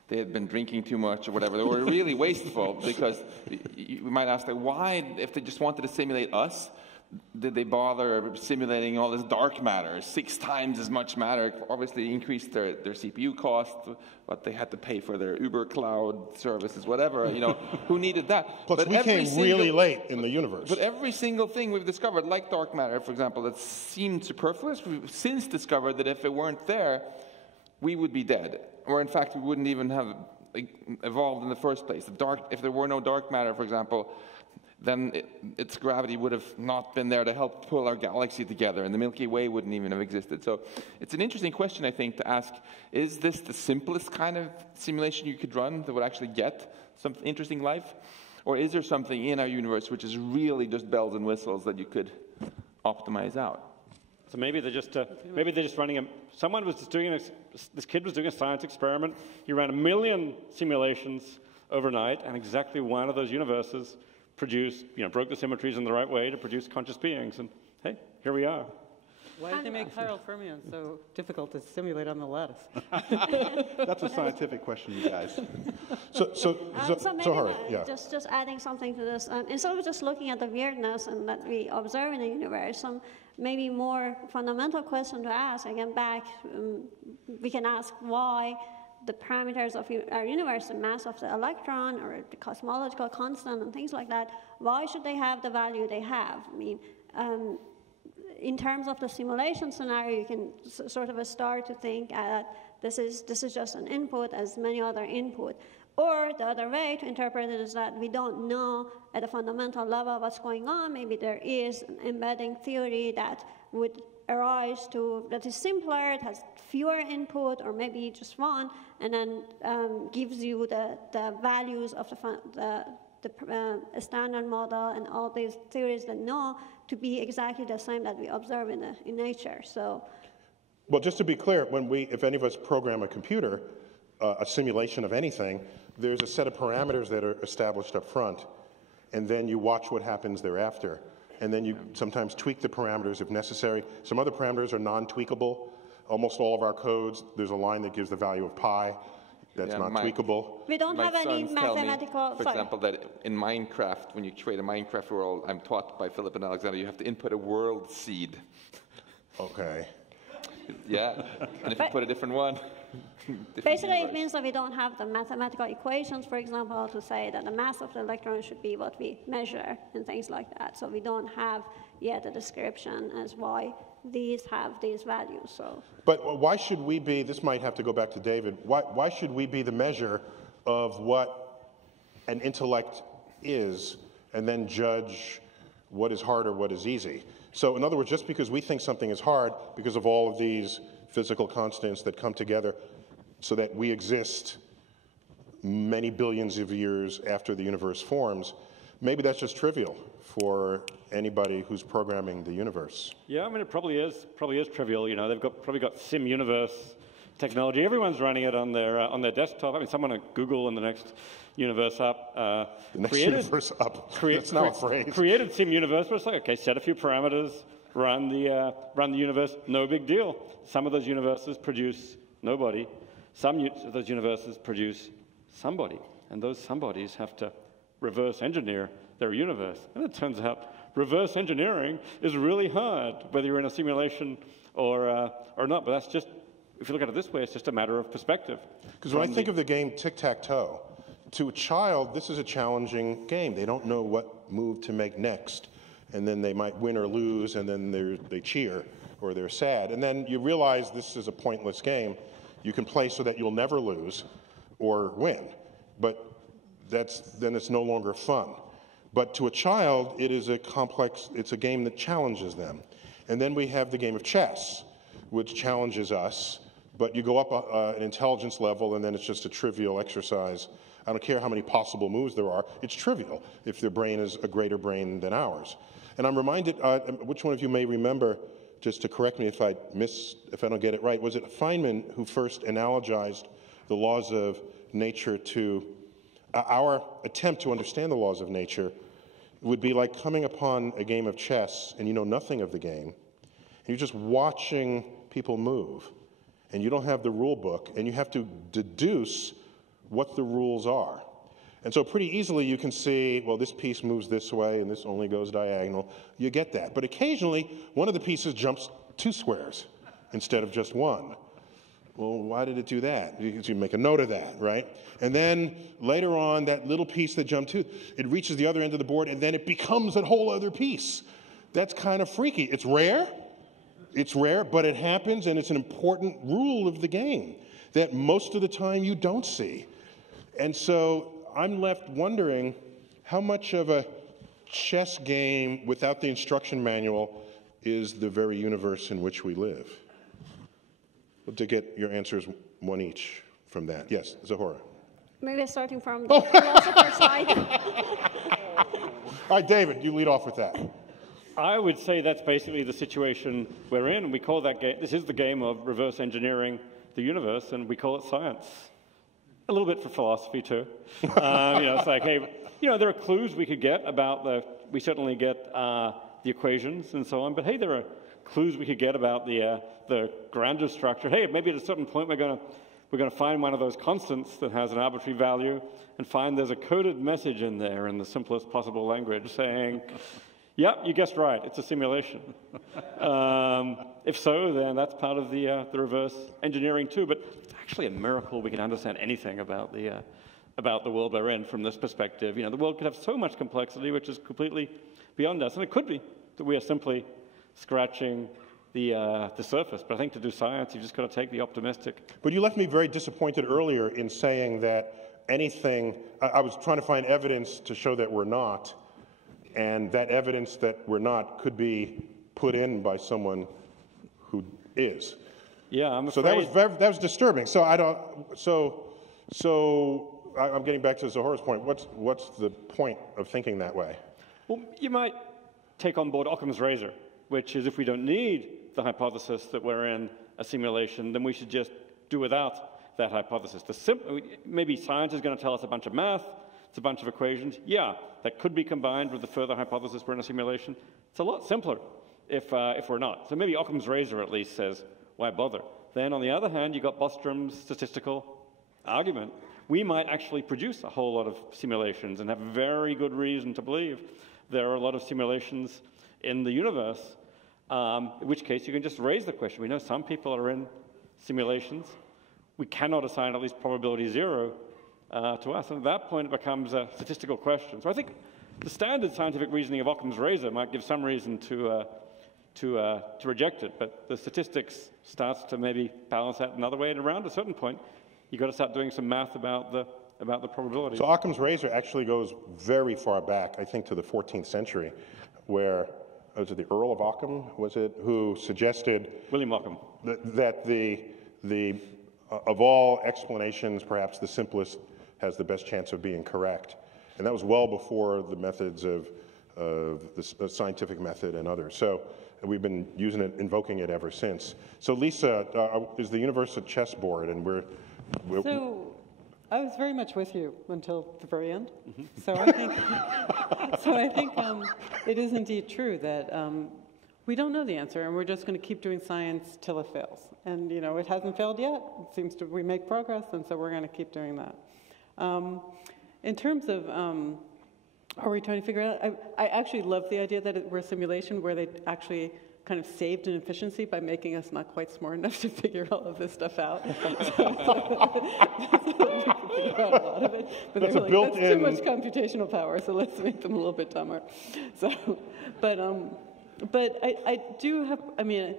they had been drinking too much or whatever. They were really wasteful, because you might ask, like, why, if they just wanted to simulate us, did they bother simulating all this dark matter, 6 times as much matter? Obviously increased their CPU cost, but they had to pay for their Uber cloud services, whatever, who needed that? Plus, but we came really late in the universe. But every single thing we've discovered, like dark matter, for example, that seemed superfluous, we've since discovered that if it weren't there, we would be dead. Or in fact, we wouldn't even have evolved in the first place. If there were no dark matter, for example, then its gravity would have not been there to help pull our galaxy together, and the Milky Way wouldn't even have existed. So it's an interesting question, I think, to ask, is this the simplest kind of simulation you could run that would actually get some interesting life? Or is there something in our universe which is really just bells and whistles that you could optimize out? So maybe they're just running this kid was doing a science experiment. He ran 1 million simulations overnight, and exactly one of those universes broke the symmetries in the right way to produce conscious beings. And hey, here we are. Why did they make chiral fermions so difficult to simulate on the lattice? That's a scientific question, you guys. So maybe just adding something to this. Instead of just looking at the weirdness and that we observe in the universe, some maybe more fundamental question to ask, again, we can ask why the parameters of our universe, the mass of the electron or the cosmological constant and things like that, why should they have the value they have? I mean, in terms of the simulation scenario, you can sort of start to think that this is just an input as many other input. Or the other way to interpret it is that we don't know at a fundamental level what's going on. Maybe there is an embedding theory that would arise that is simpler, it has fewer input, or maybe just one, and then gives you the values of the standard model and all these theories that know to be exactly the same that we observe in nature. So, well, just to be clear, if any of us program a computer, a simulation of anything, there's a set of parameters that are established up front, and then you watch what happens thereafter. And then you sometimes tweak the parameters if necessary. Some other parameters are non-tweakable. Almost all of our codes, there's a line that gives the value of pi. That's not tweakable. We don't have any mathematical... For example, that in Minecraft, when you create a Minecraft world, I'm taught by Philip and Alexander, you have to input a world seed. Okay. Yeah, and if you put a different one... Basically, it means that we don't have the mathematical equations, for example, to say that the mass of the electron should be what we measure and things like that. So we don't have yet a description as why these have these values. So, but why should we be, this might have to go back to David, why should we be the measure of what an intellect is and then judge what is hard or what is easy? So in other words, just because we think something is hard because of all of these physical constants that come together so that we exist many billions of years after the universe forms, maybe that's just trivial for anybody who's programming the universe. Yeah, I mean, it probably is trivial. They've probably got sim universe technology. Everyone's running it on their desktop. I mean, someone at Google in the next universe up universe up. That's now a phrase. Created sim universe, but it's like, okay, set a few parameters, run the universe, no big deal. Some of those universes produce nobody. Some of those universes produce somebody, and those somebodies have to reverse engineer their universe. And it turns out reverse engineering is really hard, whether you're in a simulation or not. But that's just, if you look at it this way, it's just a matter of perspective. Because when I think of the game tic-tac-toe, to a child, this is a challenging game. They don't know what move to make next. And then they might win or lose, and then they cheer or they're sad. And then you realize this is a pointless game. You can play so that you'll never lose or win. But then it's no longer fun. But to a child, it is it's a game that challenges them. And then we have the game of chess, which challenges us, but you go up an intelligence level, and then it's just a trivial exercise. I don't care how many possible moves there are. It's trivial if their brain is a greater brain than ours. And I'm reminded, which one of you may remember, just to correct me if I don't get it right, was it Feynman who first analogized the laws of nature to our attempt to understand the laws of nature would be like coming upon a game of chess and you know nothing of the game, and you're just watching people move, and you don't have the rule book, and you have to deduce what the rules are. And so pretty easily you can see, well, this piece moves this way and this only goes diagonal. You get that. But occasionally, one of the pieces jumps 2 squares instead of just 1. Well, why did it do that? You make a note of that, right? And then later on, that little piece that jumped 2, it reaches the other end of the board, and then it becomes a whole other piece. That's kind of freaky. It's rare, but it happens, and it's an important rule of the game that most of the time you don't see. And so I'm left wondering how much of a chess game without the instruction manual is the very universe in which we live. Well, to get your answers, one each from that. Yes, Zohreh. Maybe starting from the philosopher side. All right, David, you lead off with that. I would say that's basically the situation we're in. We call that game, this is the game of reverse engineering the universe, and we call it science. A little bit for philosophy, too. It's like, hey, there are clues we could get about we certainly get the equations and so on, but hey, there are clues we could get about the grander structure. Hey, maybe at a certain point we're going to find one of those constants that has an arbitrary value and find there's a coded message in there in the simplest possible language saying, yep, you guessed right, it's a simulation. If so, then that's part of the reverse engineering too. But it's actually a miracle we can understand anything about the world we're in from this perspective. The world could have so much complexity which is completely beyond us, and it could be that we are simply scratching the surface. But I think to do science, you've just got to take the optimistic. But you left me very disappointed earlier in saying that anything, I was trying to find evidence to show that we're not, and that evidence that we're not could be put in by someone who is. Yeah, I'm afraid. So that was disturbing. So I'm getting back to Zohreh's point. What's the point of thinking that way? Well, you might take on board Occam's razor, which is if we don't need the hypothesis that we're in a simulation, then we should just do without that hypothesis. Maybe science is going to tell us a bunch of math, it's a bunch of equations. Yeah, that could be combined with the further hypothesis we're in a simulation. It's a lot simpler if we're not. So maybe Occam's razor at least says, why bother? Then on the other hand, you've got Bostrom's statistical argument. We might actually produce a whole lot of simulations and have very good reason to believe there are a lot of simulations in the universe, in which case you can just raise the question. We know some people are in simulations. We cannot assign at least probability 0 to us. And at that point, it becomes a statistical question. So I think the standard scientific reasoning of Occam's razor might give some reason to reject it, but the statistics starts to maybe balance that another way. And around a certain point, you've got to start doing some math about the probability. So Occam's razor actually goes very far back, I think, to the 14th century, where was it the Earl of Occam? Was it who suggested William Occam that the of all explanations, perhaps the simplest has the best chance of being correct, and that was well before the methods of the scientific method and others. So we've been using it, invoking it ever since. So Lisa, is the universe a chessboard, and we're So I was very much with you until the very end. Mm-hmm. So I think it is indeed true that we don't know the answer, and we're just going to keep doing science till it fails. And it hasn't failed yet. It seems to we make progress, and so we're going to keep doing that. In terms of Are we trying to figure it out? I actually love the idea that we're a simulation where they actually kind of saved in efficiency by making us not quite smart enough to figure all of this stuff out. So we can figure out a lot of it. But That's they're a like, built-in... that's too much computational power, so let's make them a little bit dumber. So, but I do have, I mean,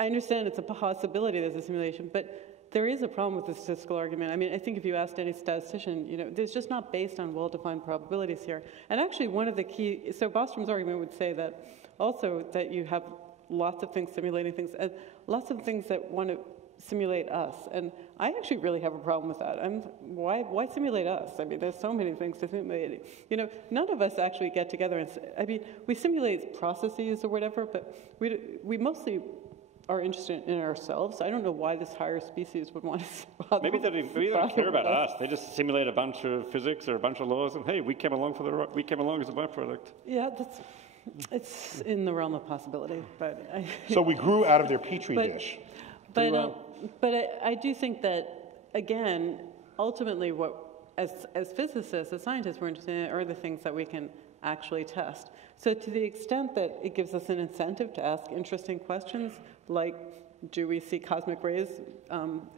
I understand it's a possibility there's a simulation, but there is a problem with the statistical argument. I mean, I think if you asked any statistician, you know, there's just not based on well-defined probabilities here. And actually, one of the key, so Bostrom's argument would say that also that you have lots of things simulating things, and lots of things that want to simulate us. And I actually really have a problem with that. Why simulate us? I mean, there's so many things to simulate. You know, none of us actually get together and, I mean, we simulate processes or whatever, but we mostly are interested in ourselves. I don't know why this higher species would want to maybe they don't care about us. They just simulate a bunch of physics or a bunch of laws, and hey, we came along as a byproduct. Yeah, it's in the realm of possibility. But So we grew out of their petri dish. But I do think that, again, ultimately, what as physicists, as scientists, we're interested in are the things that we can actually test. So to the extent that it gives us an incentive to ask interesting questions, like, do we see cosmic rays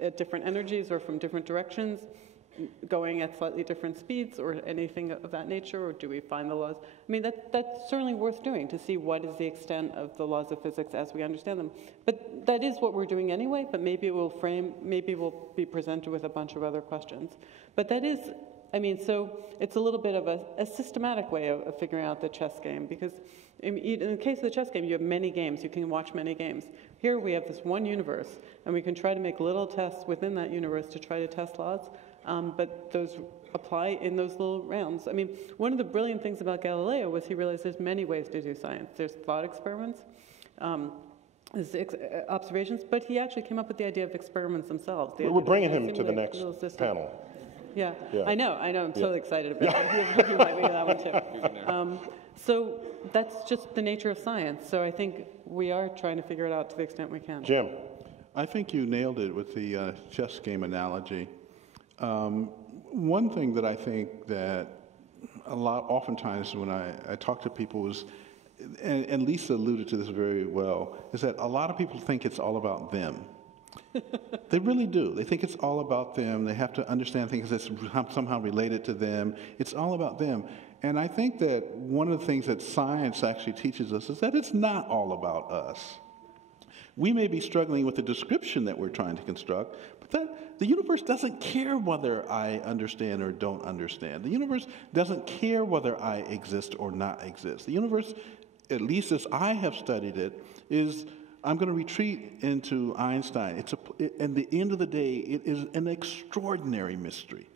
at different energies or from different directions, going at slightly different speeds, or anything of that nature, or do we find the laws? I mean, that's certainly worth doing, to see what is the extent of the laws of physics as we understand them. But that is what we're doing anyway, but maybe we'll be presented with a bunch of other questions. But that is, I mean, so it's a little bit of a systematic way of figuring out the chess game, because in the case of the chess game, you have many games. You can watch many games. Here we have this one universe, and we can try to make little tests within that universe to try to test laws, but those apply in those little rounds. I mean, one of the brilliant things about Galileo was he realized there's many ways to do science. There's thought experiments, observations, but he actually came up with the idea of experiments themselves. We're bringing him to the next panel. Yeah, I know. I'm totally excited about it. He might be that one too. So that's just the nature of science. So I think we are trying to figure it out to the extent we can. Jim. I think you nailed it with the chess game analogy. One thing that I think that oftentimes when I talk to people is, and Lisa alluded to this very well, is that a lot of people think it's all about them. They really do. They think it's all about them. They have to understand things that's somehow related to them. It's all about them. And I think that one of the things that science actually teaches us is that it's not all about us. We may be struggling with the description that we're trying to construct, but the universe doesn't care whether I understand or don't understand. The universe doesn't care whether I exist or not exist. The universe, at least as I have studied it, is, I'm going to retreat into Einstein. At the end of the day, it is an extraordinary mystery.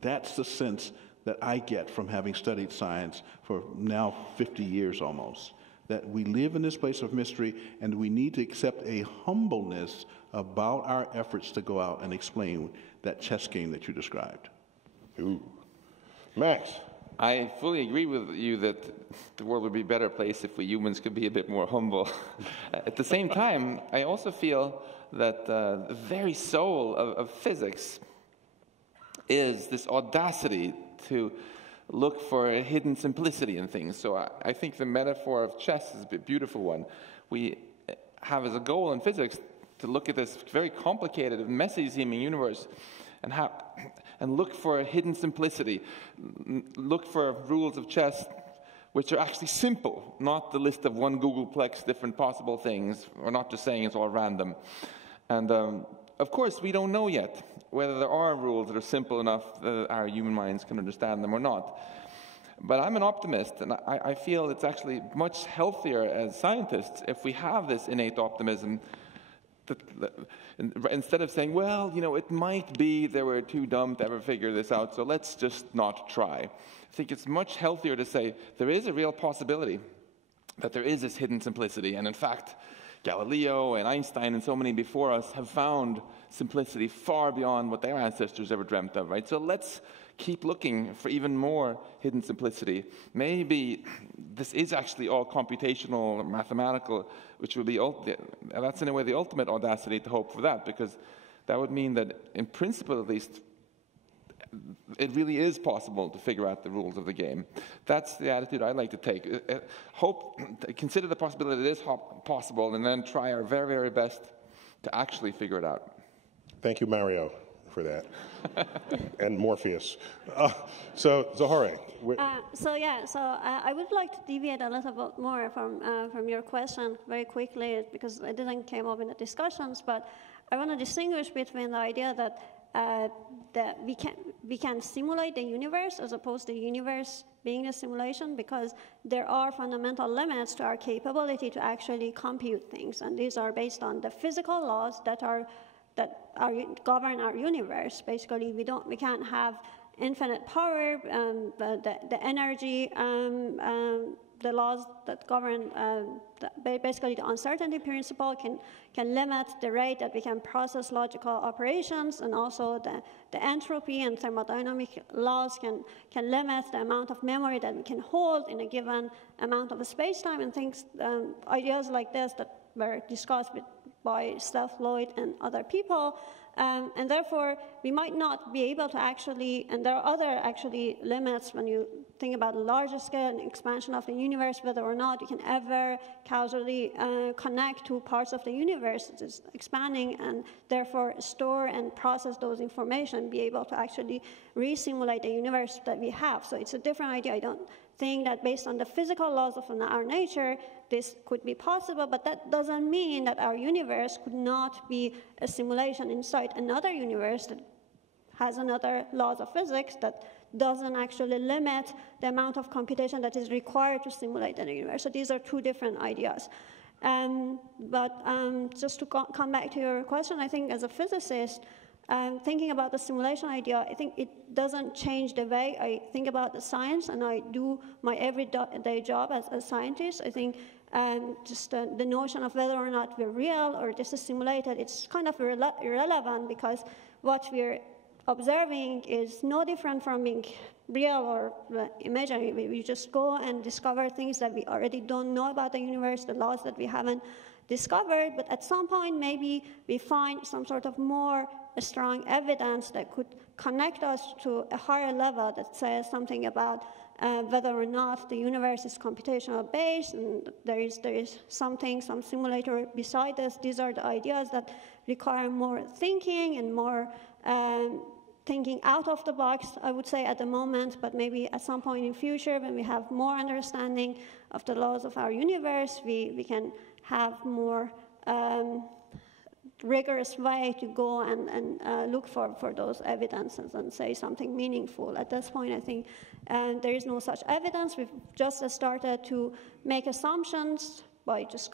That's the sense that I get from having studied science for now 50 years almost. That we live in this place of mystery, and we need to accept a humbleness about our efforts to go out and explain that chess game that you described. Ooh. Max. I fully agree with you that the world would be a better place if we humans could be a bit more humble. At the same time, I also feel that the very soul of physics is this audacity to look for a hidden simplicity in things. So I think the metaphor of chess is a beautiful one. We have as a goal in physics to look at this very complicated and messy-seeming universe and look for a hidden simplicity. Look for rules of chess which are actually simple, not the list of one Googleplex different possible things, or not just saying it's all random. And of course, we don't know yet whether there are rules that are simple enough that our human minds can understand them or not. But I'm an optimist, and I feel it's actually much healthier as scientists if we have this innate optimism. Instead of saying, well, you know, it might be they were too dumb to ever figure this out, so let's just not try. I think it's much healthier to say there is a real possibility that there is this hidden simplicity. And in fact, Galileo and Einstein and so many before us have found simplicity far beyond what their ancestors ever dreamt of, right? So let's keep looking for even more hidden simplicity. Maybe this is actually all computational or mathematical, which would be, that's in a way the ultimate audacity to hope for that, because that would mean that in principle at least, it really is possible to figure out the rules of the game. That's the attitude I like to take. Consider the possibility that it is possible, and then try our very, very best to actually figure it out. Thank you, Mario, for that. And Morpheus. So, Zohreh. I would like to deviate a little bit more from your question very quickly, because it didn't come up in the discussions, but I want to distinguish between the idea that we can simulate the universe as opposed to the universe being a simulation, because there are fundamental limits to our capability to actually compute things, and these are based on the physical laws that govern our universe. Basically, we can't have infinite power. The energy, the laws that govern, basically the uncertainty principle can limit the rate that we can process logical operations, and also the entropy and thermodynamic laws can limit the amount of memory that we can hold in a given amount of space-time, and things, ideas like this that were discussed by Steph Lloyd and other people. And therefore, we might not be able to actually, and there are other actually limits when you think about larger scale and expansion of the universe, whether or not you can ever causally connect to parts of the universe that is expanding, and therefore store and process those information, be able to actually re-simulate the universe that we have. So it's a different idea. I don't think that based on the physical laws of our nature, this could be possible, but that doesn't mean that our universe could not be a simulation inside another universe that has another laws of physics that doesn't actually limit the amount of computation that is required to simulate the universe. So these are two different ideas. Just to come back to your question, I think as a physicist, thinking about the simulation idea, I think it doesn't change the way I think about the science, and I do my everyday job as a scientist. I think just the notion of whether or not we're real or this is simulated, it's kind of irrelevant, because what we're observing is no different from being real or imaginary. We just go and discover things that we already don't know about the universe, the laws that we haven't discovered, but at some point maybe we find some sort of more strong evidence that could connect us to a higher level that says something about whether or not the universe is computational based, and there is something, some simulator beside us. These are the ideas that require more thinking and more thinking out of the box, I would say, at the moment, but maybe at some point in future, when we have more understanding of the laws of our universe, we can have more rigorous way to go and look for those evidences and say something meaningful. At this point, I think there is no such evidence. We've just started to make assumptions by just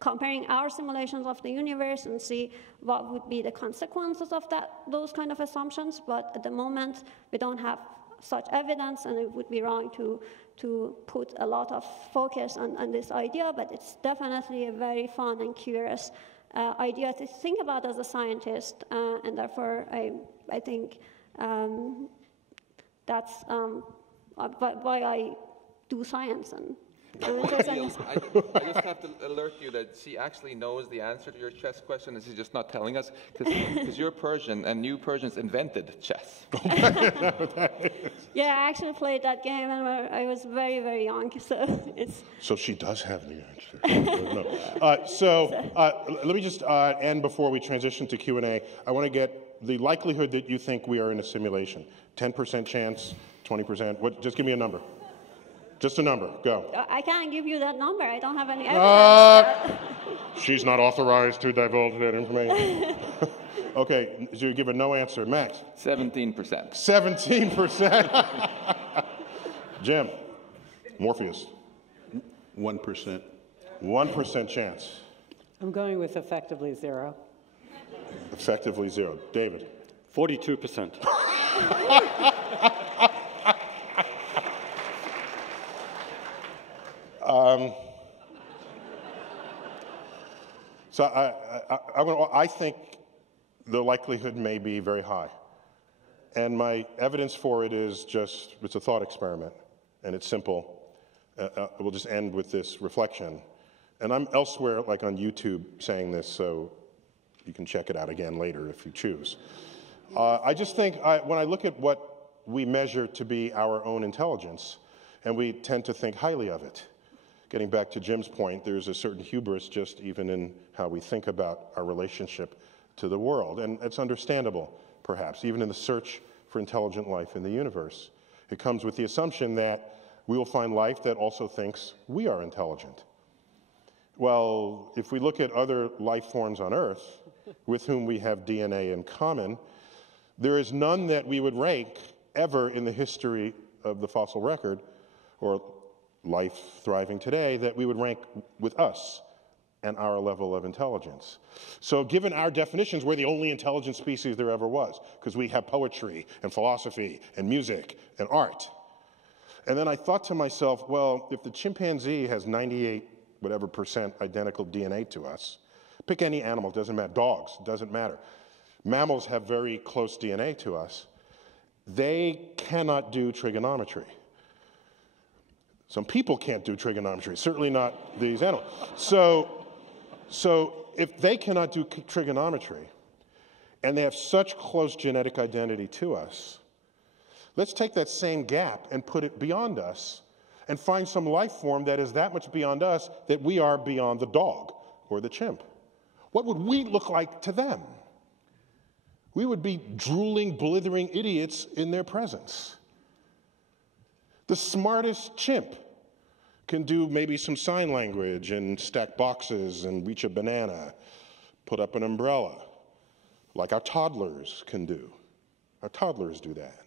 comparing our simulations of the universe and see what would be the consequences of those kind of assumptions. But at the moment, we don't have such evidence, and it would be wrong to put a lot of focus on this idea, but it's definitely a very fun and curious idea to think about as a scientist, and therefore I think that's why I do science. And I just have to alert you that she actually knows the answer to your chess question, and she's just not telling us, because you're Persian, and you Persians invented chess. Yeah, I actually played that game when I was very, very young, so it's... So she does have the answer. Let me just end before we transition to Q&A. I want to get the likelihood that you think we are in a simulation. 10% chance, 20%, just give me a number. Just a number, go. I can't give you that number. I don't have any evidence. She's not authorized to divulge that information. Okay, so you give a no answer. Max? 17%. 17%? Jim? Morpheus? 1%. 1% chance. I'm going with effectively 0. Effectively 0. David? 42%. So I think the likelihood may be very high. And my evidence for it is it's a thought experiment, and it's simple. We'll just end with this reflection. And I'm elsewhere, like on YouTube, saying this, so you can check it out again later if you choose. I just think when I look at what we measure to be our own intelligence, and we tend to think highly of it. Getting back to Jim's point, there's a certain hubris just even in how we think about our relationship to the world. And it's understandable, perhaps, even in the search for intelligent life in the universe. It comes with the assumption that we will find life that also thinks we are intelligent. Well, if we look at other life forms on Earth with whom we have DNA in common, there is none that we would rank ever in the history of the fossil record or life thriving today that we would rank with us and our level of intelligence. So given our definitions, we're the only intelligent species there ever was, because we have poetry and philosophy and music and art. And then I thought to myself, well, if the chimpanzee has 98% identical DNA to us, pick any animal, doesn't matter, dogs, doesn't matter. Mammals have very close DNA to us. They cannot do trigonometry. Some people can't do trigonometry, certainly not these animals. So if they cannot do trigonometry, and they have such close genetic identity to us, let's take that same gap and put it beyond us and find some life form that is that much beyond us that we are beyond the dog or the chimp. What would we look like to them? We would be drooling, blithering idiots in their presence. The smartest chimp can do maybe some sign language and stack boxes and reach a banana, put up an umbrella, like our toddlers can do. Our toddlers do that.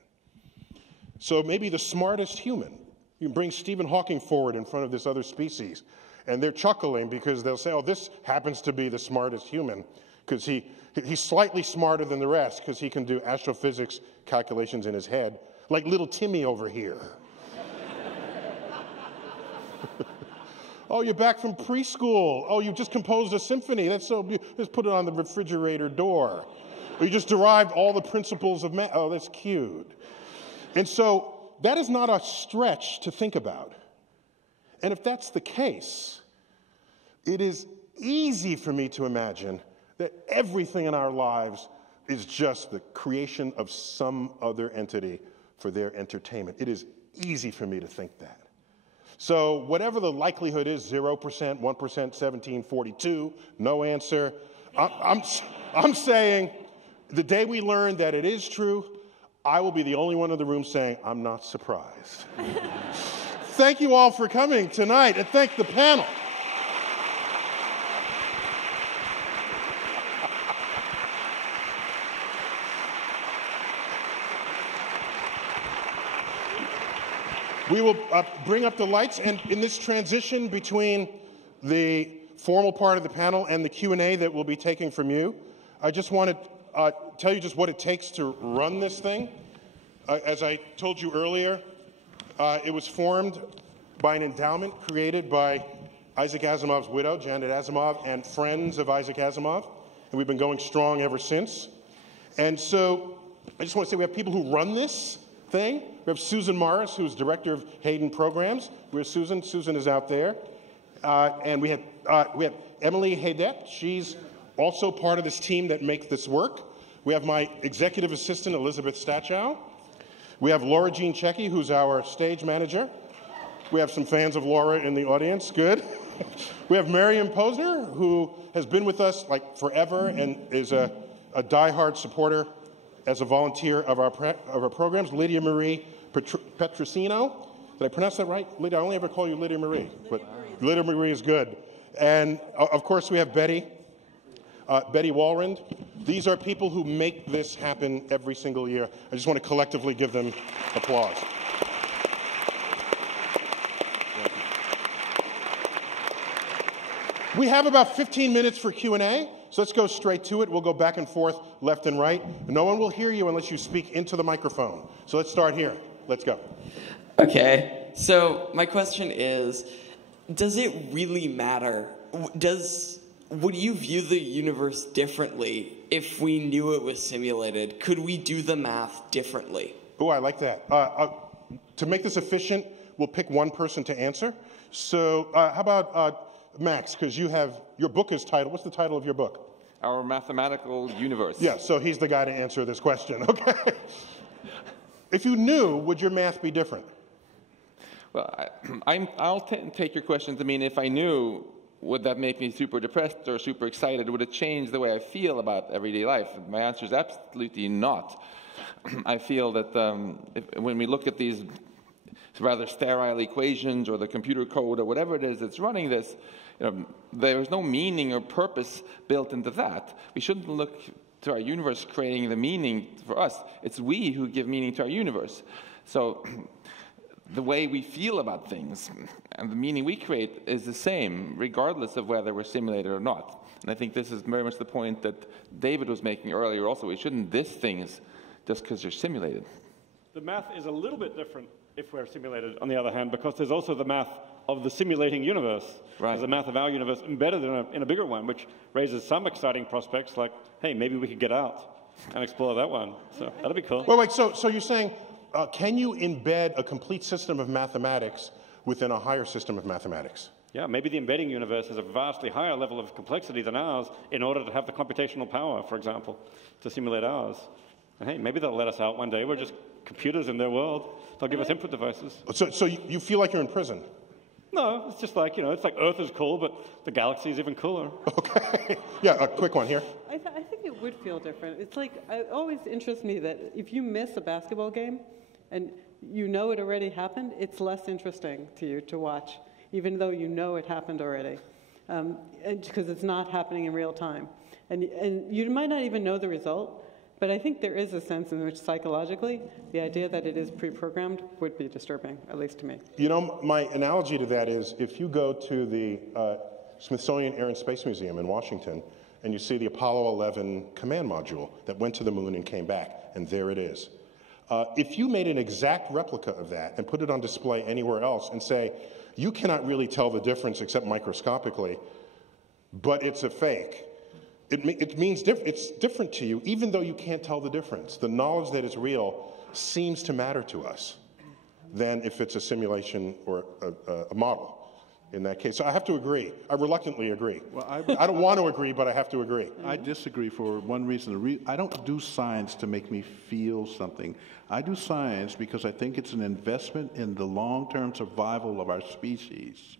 So maybe the smartest human, you can bring Stephen Hawking forward in front of this other species, and they're chuckling because they'll say, oh, this happens to be the smartest human, because he's slightly smarter than the rest because he can do astrophysics calculations in his head, like little Timmy over here. Oh, you're back from preschool. Oh, you just composed a symphony. That's so beautiful. Just put it on the refrigerator door. Or you just derived all the principles of math. Oh, that's cute. And so that is not a stretch to think about. And if that's the case, it is easy for me to imagine that everything in our lives is just the creation of some other entity for their entertainment. It is easy for me to think that. So whatever the likelihood is, 0%, 1%, 17, 42, no answer. I'm saying the day we learn that it is true, I will be the only one in the room saying, I'm not surprised. Thank you all for coming tonight, and thank the panel. We will bring up the lights, and in this transition between the formal part of the panel and the Q&A that we'll be taking from you, I just want to tell you just what it takes to run this thing. As I told you earlier, it was formed by an endowment created by Isaac Asimov's widow, Janet Asimov, and friends of Isaac Asimov, and we've been going strong ever since. And so I just want to say we have people who run this thing. We have Susan Morris, who's director of Hayden Programs. Where's Susan? Susan is out there. And we have Emily Haydet. She's also part of this team that makes this work. We have my executive assistant, Elizabeth Stachow. We have Laura Jean Checky, who's our stage manager. We have some fans of Laura in the audience. Good. We have Miriam Posner, who has been with us like forever and is a diehard supporter as a volunteer of our programs. Lydia Marie Petrosino. Did I pronounce that right? Lydia, I only ever call you Lydia Marie, but Lydia Marie is good. And of course we have Betty Walrand. These are people who make this happen every single year. I just want to collectively give them applause. We have about 15 minutes for Q&A, so let's go straight to it. We'll go back and forth, left and right. No one will hear you unless you speak into the microphone. So let's start here. Let's go. Okay, so my question is, does it really matter? Would you view the universe differently if we knew it was simulated? Could we do the math differently? Oh, I like that. To make this efficient, we'll pick one person to answer. So how about Max, because you have, your book is titled, what's the title of your book? our mathematical universe. Yeah, so he's the guy to answer this question, okay? If you knew, would your math be different? Well, I'll take your question to mean if I knew, would that make me super depressed or super excited? Would it change the way I feel about everyday life? My answer is absolutely not. I feel that when we look at these rather sterile equations or the computer code or whatever it is that's running this, there's no meaning or purpose built into that. We shouldn't look to our universe creating the meaning for us. It's we who give meaning to our universe. So the way we feel about things and the meaning we create is the same, regardless of whether we're simulated or not. And I think this is very much the point that David was making earlier also. We shouldn't diss things just because you're simulated. The math is a little bit different if we're simulated, on the other hand, because there's also the math of the simulating universe. Right. There's a math of our universe embedded in a bigger one, which raises some exciting prospects like, hey, maybe we could get out and explore that one. So that'd be cool. Wait, so you're saying, can you embed a complete system of mathematics within a higher system of mathematics? Yeah, maybe the embedding universe has a vastly higher level of complexity than ours in order to have the computational power, for example, to simulate ours. And hey, maybe they'll let us out one day. We're just computers in their world. They'll give us input devices. So you feel like you're in prison? No, it's just like, it's like Earth is cool, but the galaxy is even cooler. Okay. Yeah, a quick one here. I think it would feel different. It's like, it always interests me that if you miss a basketball game and you know it already happened, it's less interesting to you to watch, even though you know it happened already, because it's not happening in real time. And you might not even know the result, but I think there is a sense in which psychologically the idea that it is pre-programmed would be disturbing, at least to me. My analogy to that is if you go to the Smithsonian Air and Space Museum in Washington and you see the Apollo 11 command module that went to the moon and came back, and there it is. If you made an exact replica of that and put it on display anywhere else and say, you cannot really tell the difference except microscopically, but it's a fake, it means it's different to you, even though you can't tell the difference. The knowledge that it's real seems to matter to us than if it's a simulation or a model in that case. So I have to agree. I reluctantly agree. Well, I don't want to agree, but I have to agree. I disagree for one reason. I don't do science to make me feel something. I do science because I think it's an investment in the long-term survival of our species.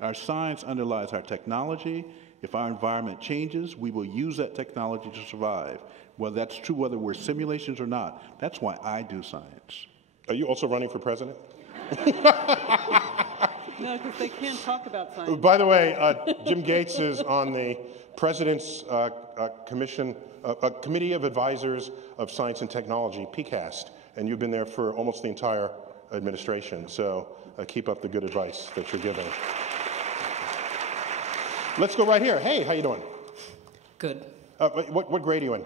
Our science underlies our technology. If our environment changes, we will use that technology to survive. Well, that's true whether we're simulations or not. That's why I do science. Are you also running for president? No, because they can't talk about science. By the way, Jim Gates is on the President's Committee of Advisors of Science and Technology, PCAST, and you've been there for almost the entire administration. So keep up the good advice that you're giving. Let's go right here. Hey, how you doing? Good. What grade are you in?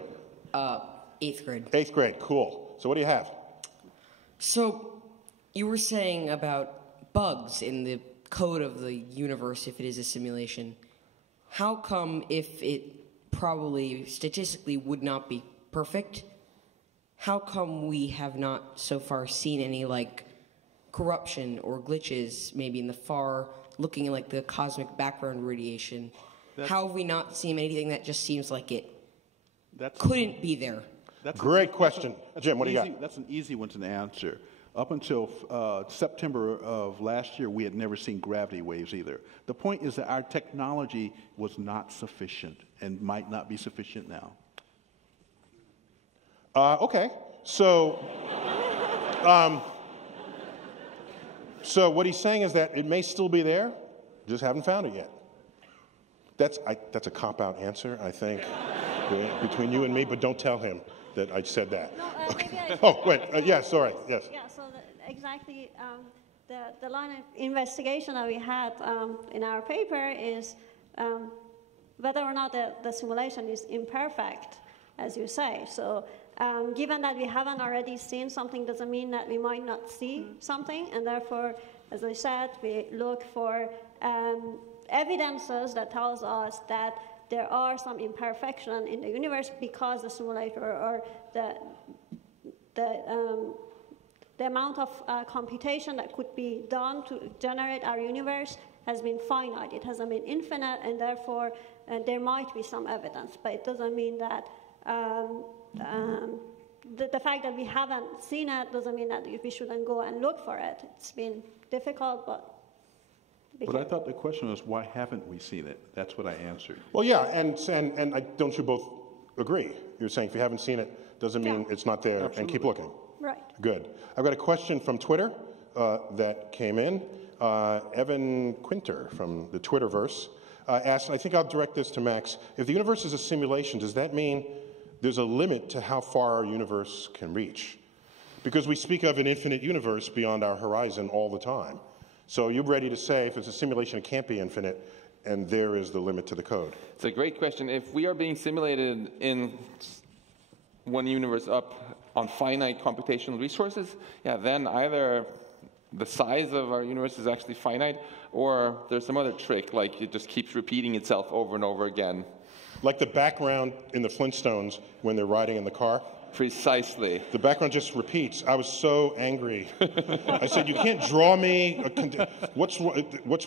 8th grade. 8th grade, cool. So what do you have? So, you were saying about bugs in the code of the universe if it is a simulation. How come if it probably statistically would not be perfect, how come we have not so far seen any corruption or glitches maybe in the far looking like the cosmic background radiation? How have we not seen anything that just seems like it couldn't be there? Great question. Jim, what do you got? That's an easy one to answer. Up until September of last year, we had never seen gravity waves either. The point is that our technology was not sufficient and might not be sufficient now. Okay. So what he's saying is that it may still be there, just haven't found it yet. That's a cop-out answer, I think, between you and me, but don't tell him that I said that. No, okay. Oh, wait, yeah, sorry, yes. Yeah, so exactly the line of investigation that we had in our paper is whether or not the simulation is imperfect, as you say. So given that we haven't already seen something doesn't mean that we might not see something, and therefore, as I said, we look for evidences that tells us that there are some imperfection in the universe because the simulator or the amount of computation that could be done to generate our universe has been finite. It hasn't been infinite, and therefore there might be some evidence, but it doesn't mean that the fact that we haven't seen it doesn't mean that we shouldn't go and look for it. It's been difficult, but... But I thought the question was, why haven't we seen it? That's what I answered. Well, yeah, and don't you both agree? You're saying if you haven't seen it, doesn't mean it's not there, and keep looking. Right. Good. I've got a question from Twitter that came in. Evan Quinter from the Twitterverse asked, I think I'll direct this to Max, if the universe is a simulation, does that mean there's a limit to how far our universe can reach? Because we speak of an infinite universe beyond our horizon all the time. So you're ready to say, if it's a simulation, it can't be infinite, and there is the limit to the code. It's a great question. If we are being simulated in one universe up on finite computational resources, then either the size of our universe is actually finite, or there's some other trick, like it just keeps repeating itself over and over again. Like the background in the Flintstones when they're riding in the car? Precisely. The background just repeats. I was so angry. I said, you can't draw me. What's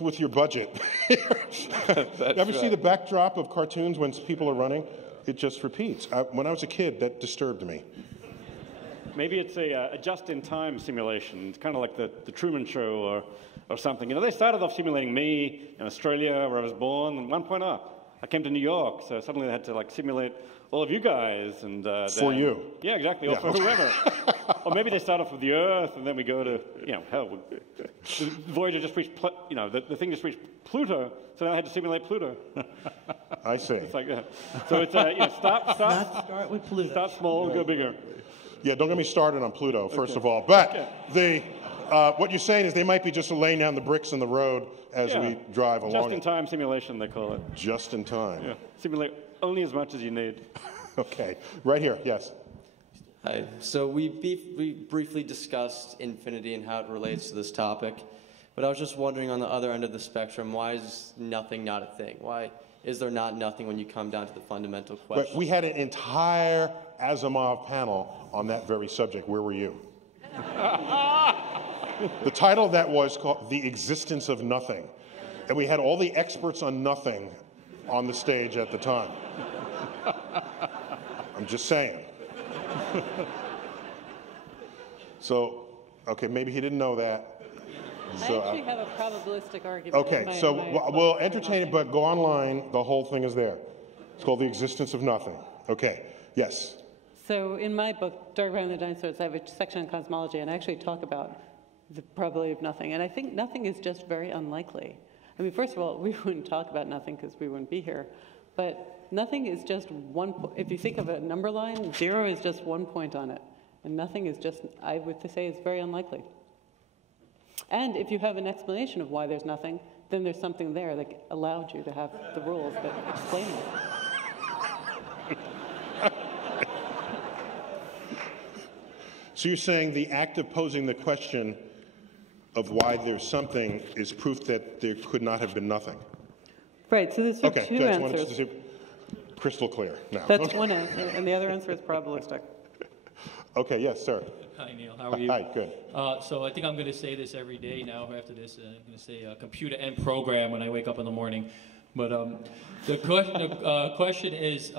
with your budget? Ever see the backdrop of cartoons when people are running? It just repeats. When I was a kid, that disturbed me. Maybe it's a just-in-time simulation. It's kind of like the Truman Show or something. You know, they started off simulating me in Australia, where I was born, and 1 point up. I came to New York, so suddenly they had to simulate all of you guys. And for you. Yeah, exactly, or for whoever. Or maybe they start off with the Earth, and then we go to, hell, the Voyager just reached, the thing just reached Pluto, so now I had to simulate Pluto. I see. It's like that. So it's, start with Pluto. Start small, go bigger. Yeah, don't get me started on Pluto, first of all. But what you're saying is they might be just laying down the bricks in the road as we drive along. Just-in-time simulation, they call it. Just in time. Yeah. Simulate only as much as you need. Okay. Right here, yes. Hi. So we briefly discussed infinity and how it relates to this topic. But I was just wondering, on the other end of the spectrum, why is nothing not a thing? Why is there not nothing when you come down to the fundamental question? But we had an entire Asimov panel on that very subject. Where were you? The title of that was called The Existence of Nothing. And we had all the experts on nothing on the stage at the time. I'm just saying. So, okay, maybe he didn't know that. So, I actually have a probabilistic argument. Okay, so we'll entertain it, but go online. The whole thing is there. It's called The Existence of Nothing. Okay, yes. So in my book, Dark Around the Dinosaurs, I have a section on cosmology, and I actually talk about the probability of nothing. And I think nothing is just very unlikely. I mean, first of all, we wouldn't talk about nothing because we wouldn't be here. But nothing is just one point. If you think of a number line, 0 is just 1 point on it. And nothing is just, I would say, is very unlikely. And if you have an explanation of why there's nothing, then there's something there that allowed you to have the rules that explain it. So you're saying the act of posing the question of why there's something is proof that there could not have been nothing? Right, so there's two good. answers. To crystal clear now. That's one answer, and the other answer is probabilistic. Okay, yes, sir. Hi, Neil. How are you? Hi, good. So I think I'm going to say this every day now after this. I'm going to say computer and program when I wake up in the morning. But the question is,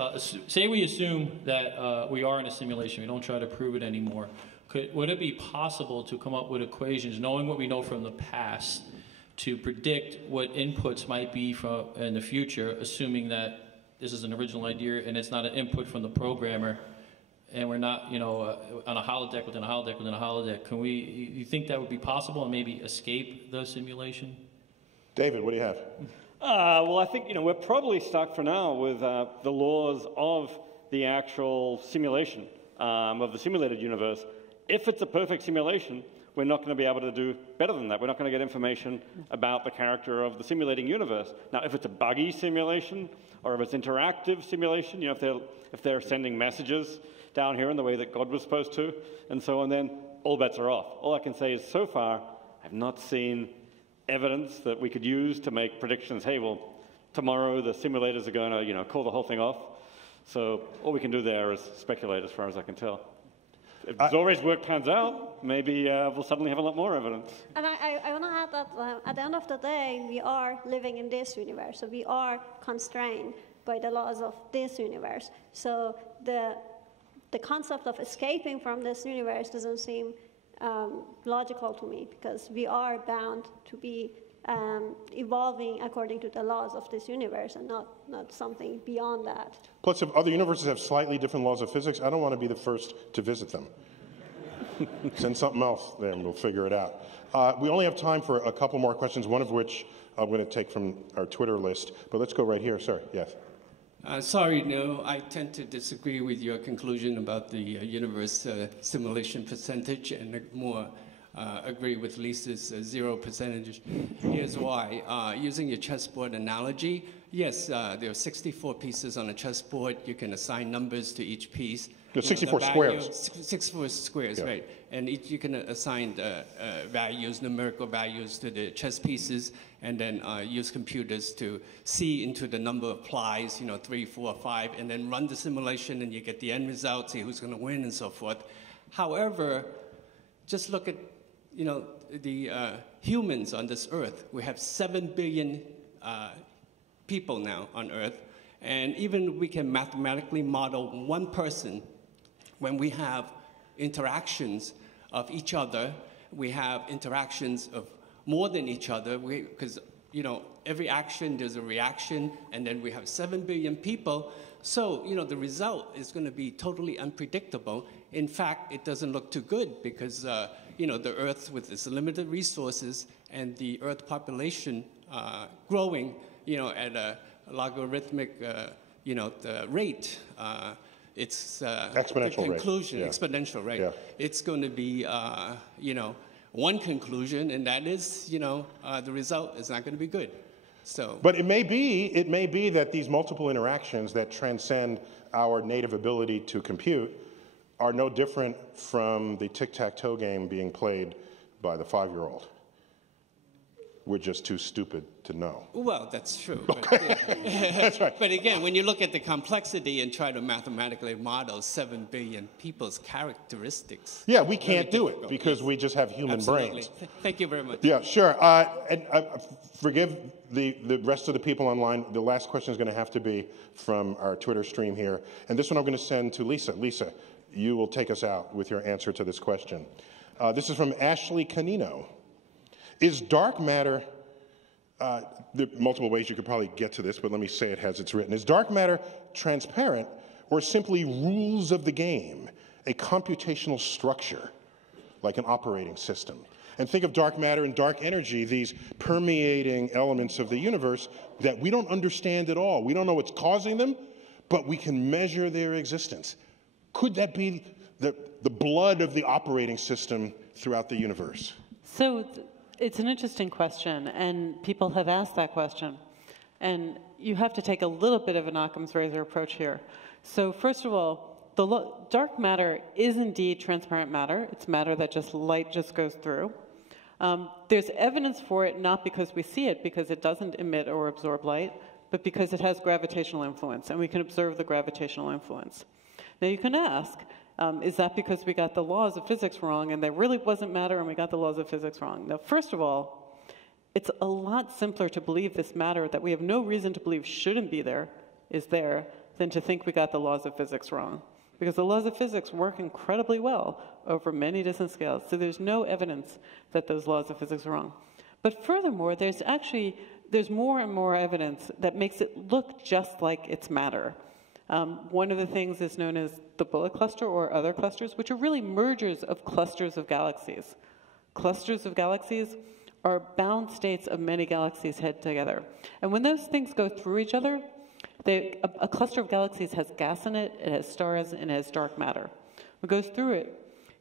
say we assume that we are in a simulation. We don't try to prove it anymore. Would it be possible to come up with equations, knowing what we know from the past, to predict what inputs might be in the future, assuming that this is an original idea and it's not an input from the programmer, and we're not, on a holodeck within a holodeck within a holodeck? You think that would be possible and maybe escape the simulation? David, what do you have? Well, I think, we're probably stuck for now with the laws of the actual simulation, of the simulated universe. If it's a perfect simulation, we're not going to be able to do better than that. We're not going to get information about the character of the simulating universe. Now, if it's a buggy simulation, or if it's interactive simulation, if they're sending messages down here in the way that God was supposed to, and so on, then all bets are off. All I can say is, so far, I've not seen evidence that we could use to make predictions. Hey, well, tomorrow the simulators are going to, call the whole thing off. So all we can do there is speculate, as far as I can tell. If Zohreh's work pans out, maybe we'll suddenly have a lot more evidence. And I want to add that at the end of the day, we are living in this universe, so we are constrained by the laws of this universe. So the concept of escaping from this universe doesn't seem logical to me, because we are bound to be evolving according to the laws of this universe and not something beyond that. Plus, if other universes have slightly different laws of physics, I don't want to be the first to visit them. Send something else there and we'll figure it out. We only have time for a couple more questions, one of which I'm going to take from our Twitter list. But let's go right here. Sorry, yes. Sorry, no, I tend to disagree with your conclusion about the universe simulation percentage, and more agree with Lisa's 0%. Here's why. Using your chessboard analogy, yes, there are 64 pieces on a chessboard. You can assign numbers to each piece. There's 64 squares. 64 squares, yeah. Right. And you can assign values, numerical values to the chess pieces, and then use computers to see into the number of plies, 3, 4, 5, and then run the simulation, and you get the end result, see who's going to win, and so forth. However, just look at, the humans on this Earth. We have 7 billion people now on Earth, and even we can mathematically model one person. When we have interactions of each other, we have interactions of more than each other, because every action there's a reaction, and then we have 7 billion people. So the result is going to be totally unpredictable. In fact, it doesn't look too good, because the Earth with its limited resources and the Earth population growing at a logarithmic rate. It's exponential the conclusion, rate. Yeah. Exponential, right? Yeah. It's going to be, one conclusion, and that is, the result is not going to be good. So, but it may be that these multiple interactions that transcend our native ability to compute are no different from the tic-tac-toe game being played by the 5-year-old. We're just too stupid to know. Well, that's true. Okay. That's right. But again, when you look at the complexity and try to mathematically model 7 billion people's characteristics. Yeah, we can't do it because we just have human brains. Thank you very much. Yeah, sure. And forgive the rest of the people online. The last question is going to have to be from our Twitter stream here. And this one I'm going to send to Lisa. Lisa, you will take us out with your answer to this question. This is from Ashley Canino. Is dark matter, there are multiple ways you could probably get to this, but let me say it as it's written. Is dark matter transparent or simply rules of the game, a computational structure like an operating system? And think of dark matter and dark energy, these permeating elements of the universe that we don't understand at all. We don't know what's causing them, but we can measure their existence. Could that be the blood of the operating system throughout the universe? So it's an interesting question, and people have asked that question. And you have to take a little bit of an Occam's razor approach here. So first of all, dark matter is indeed transparent matter. It's matter that light just goes through. There's evidence for it, not because we see it, because it doesn't emit or absorb light, but because it has gravitational influence, and we can observe the gravitational influence. Now you can ask, is that because we got the laws of physics wrong and there really wasn't matter and we got the laws of physics wrong? Now, first of all, it's a lot simpler to believe this matter that we have no reason to believe shouldn't be there is there than to think we got the laws of physics wrong. Because the laws of physics work incredibly well over many distant scales. So there's no evidence that those laws of physics are wrong. But furthermore, there's more and more evidence that makes it look just like it's matter. One of the things is known as the bullet cluster or other clusters, which are really mergers of clusters of galaxies. Clusters of galaxies are bound states of many galaxies head together. And when those things go through each other, a cluster of galaxies has gas in it, it has stars, and it has dark matter. When it goes through it,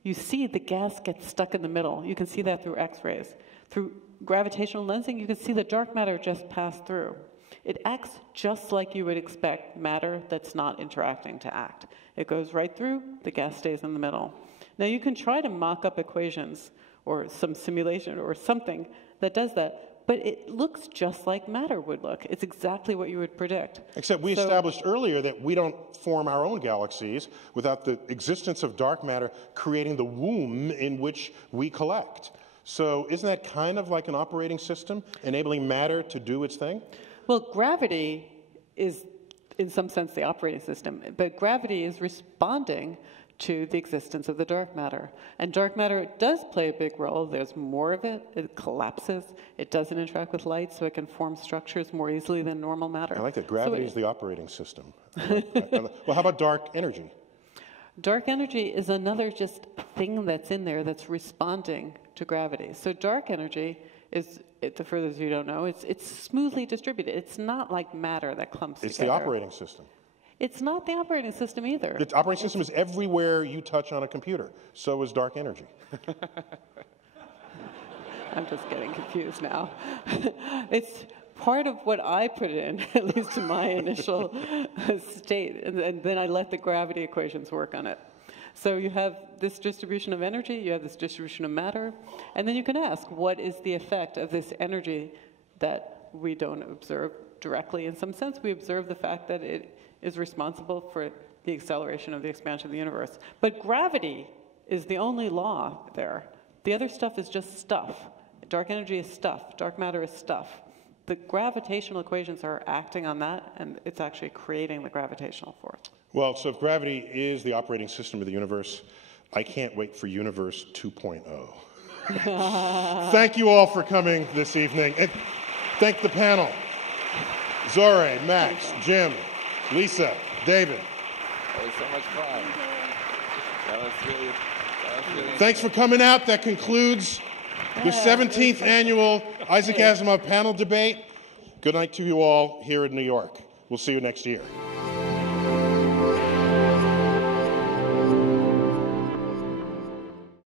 you see the gas gets stuck in the middle. You can see that through X-rays. Through gravitational lensing, you can see the dark matter just pass through. It acts just like you would expect matter that's not interacting to act. It goes right through, the gas stays in the middle. Now you can try to mock up equations or some simulation or something that does that, but it looks just like matter would look. It's exactly what you would predict. Except we established earlier that we don't form our own galaxies without the existence of dark matter creating the womb in which we collect. So isn't that kind of like an operating system, enabling matter to do its thing? Well, gravity is in some sense, the operating system. But gravity is responding to the existence of the dark matter. And dark matter does play a big role. There's more of it. It collapses. It doesn't interact with light, so it can form structures more easily than normal matter. I like that. Gravity is the operating system. Well, how about dark energy? Dark energy is another just thing that's in there that's responding to gravity. So dark energy is, for those of you who don't know, it's smoothly distributed. It's not like matter that clumps together. It's the operating system. It's not the operating system either. The operating system is everywhere you touch on a computer. So is dark energy. I'm just getting confused now. It's part of what I put in, at least in my initial state, and then I let the gravity equations work on it. So you have this distribution of energy, you have this distribution of matter, and then you can ask, what is the effect of this energy that we don't observe directly? In some sense, we observe the fact that it is responsible for the acceleration of the expansion of the universe. But gravity is the only law there. The other stuff is just stuff. Dark energy is stuff. Dark matter is stuff. The gravitational equations are acting on that, and it's actually creating the gravitational force. Well, so if gravity is the operating system of the universe, I can't wait for Universe 2.0. Thank you all for coming this evening. And thank the panel. Zohreh, Max, Jim, Lisa, David. That was so much fun. That was really Thanks for coming out. That concludes the 17th annual Isaac Asimov Panel Debate. Good night to you all here in New York. We'll see you next year.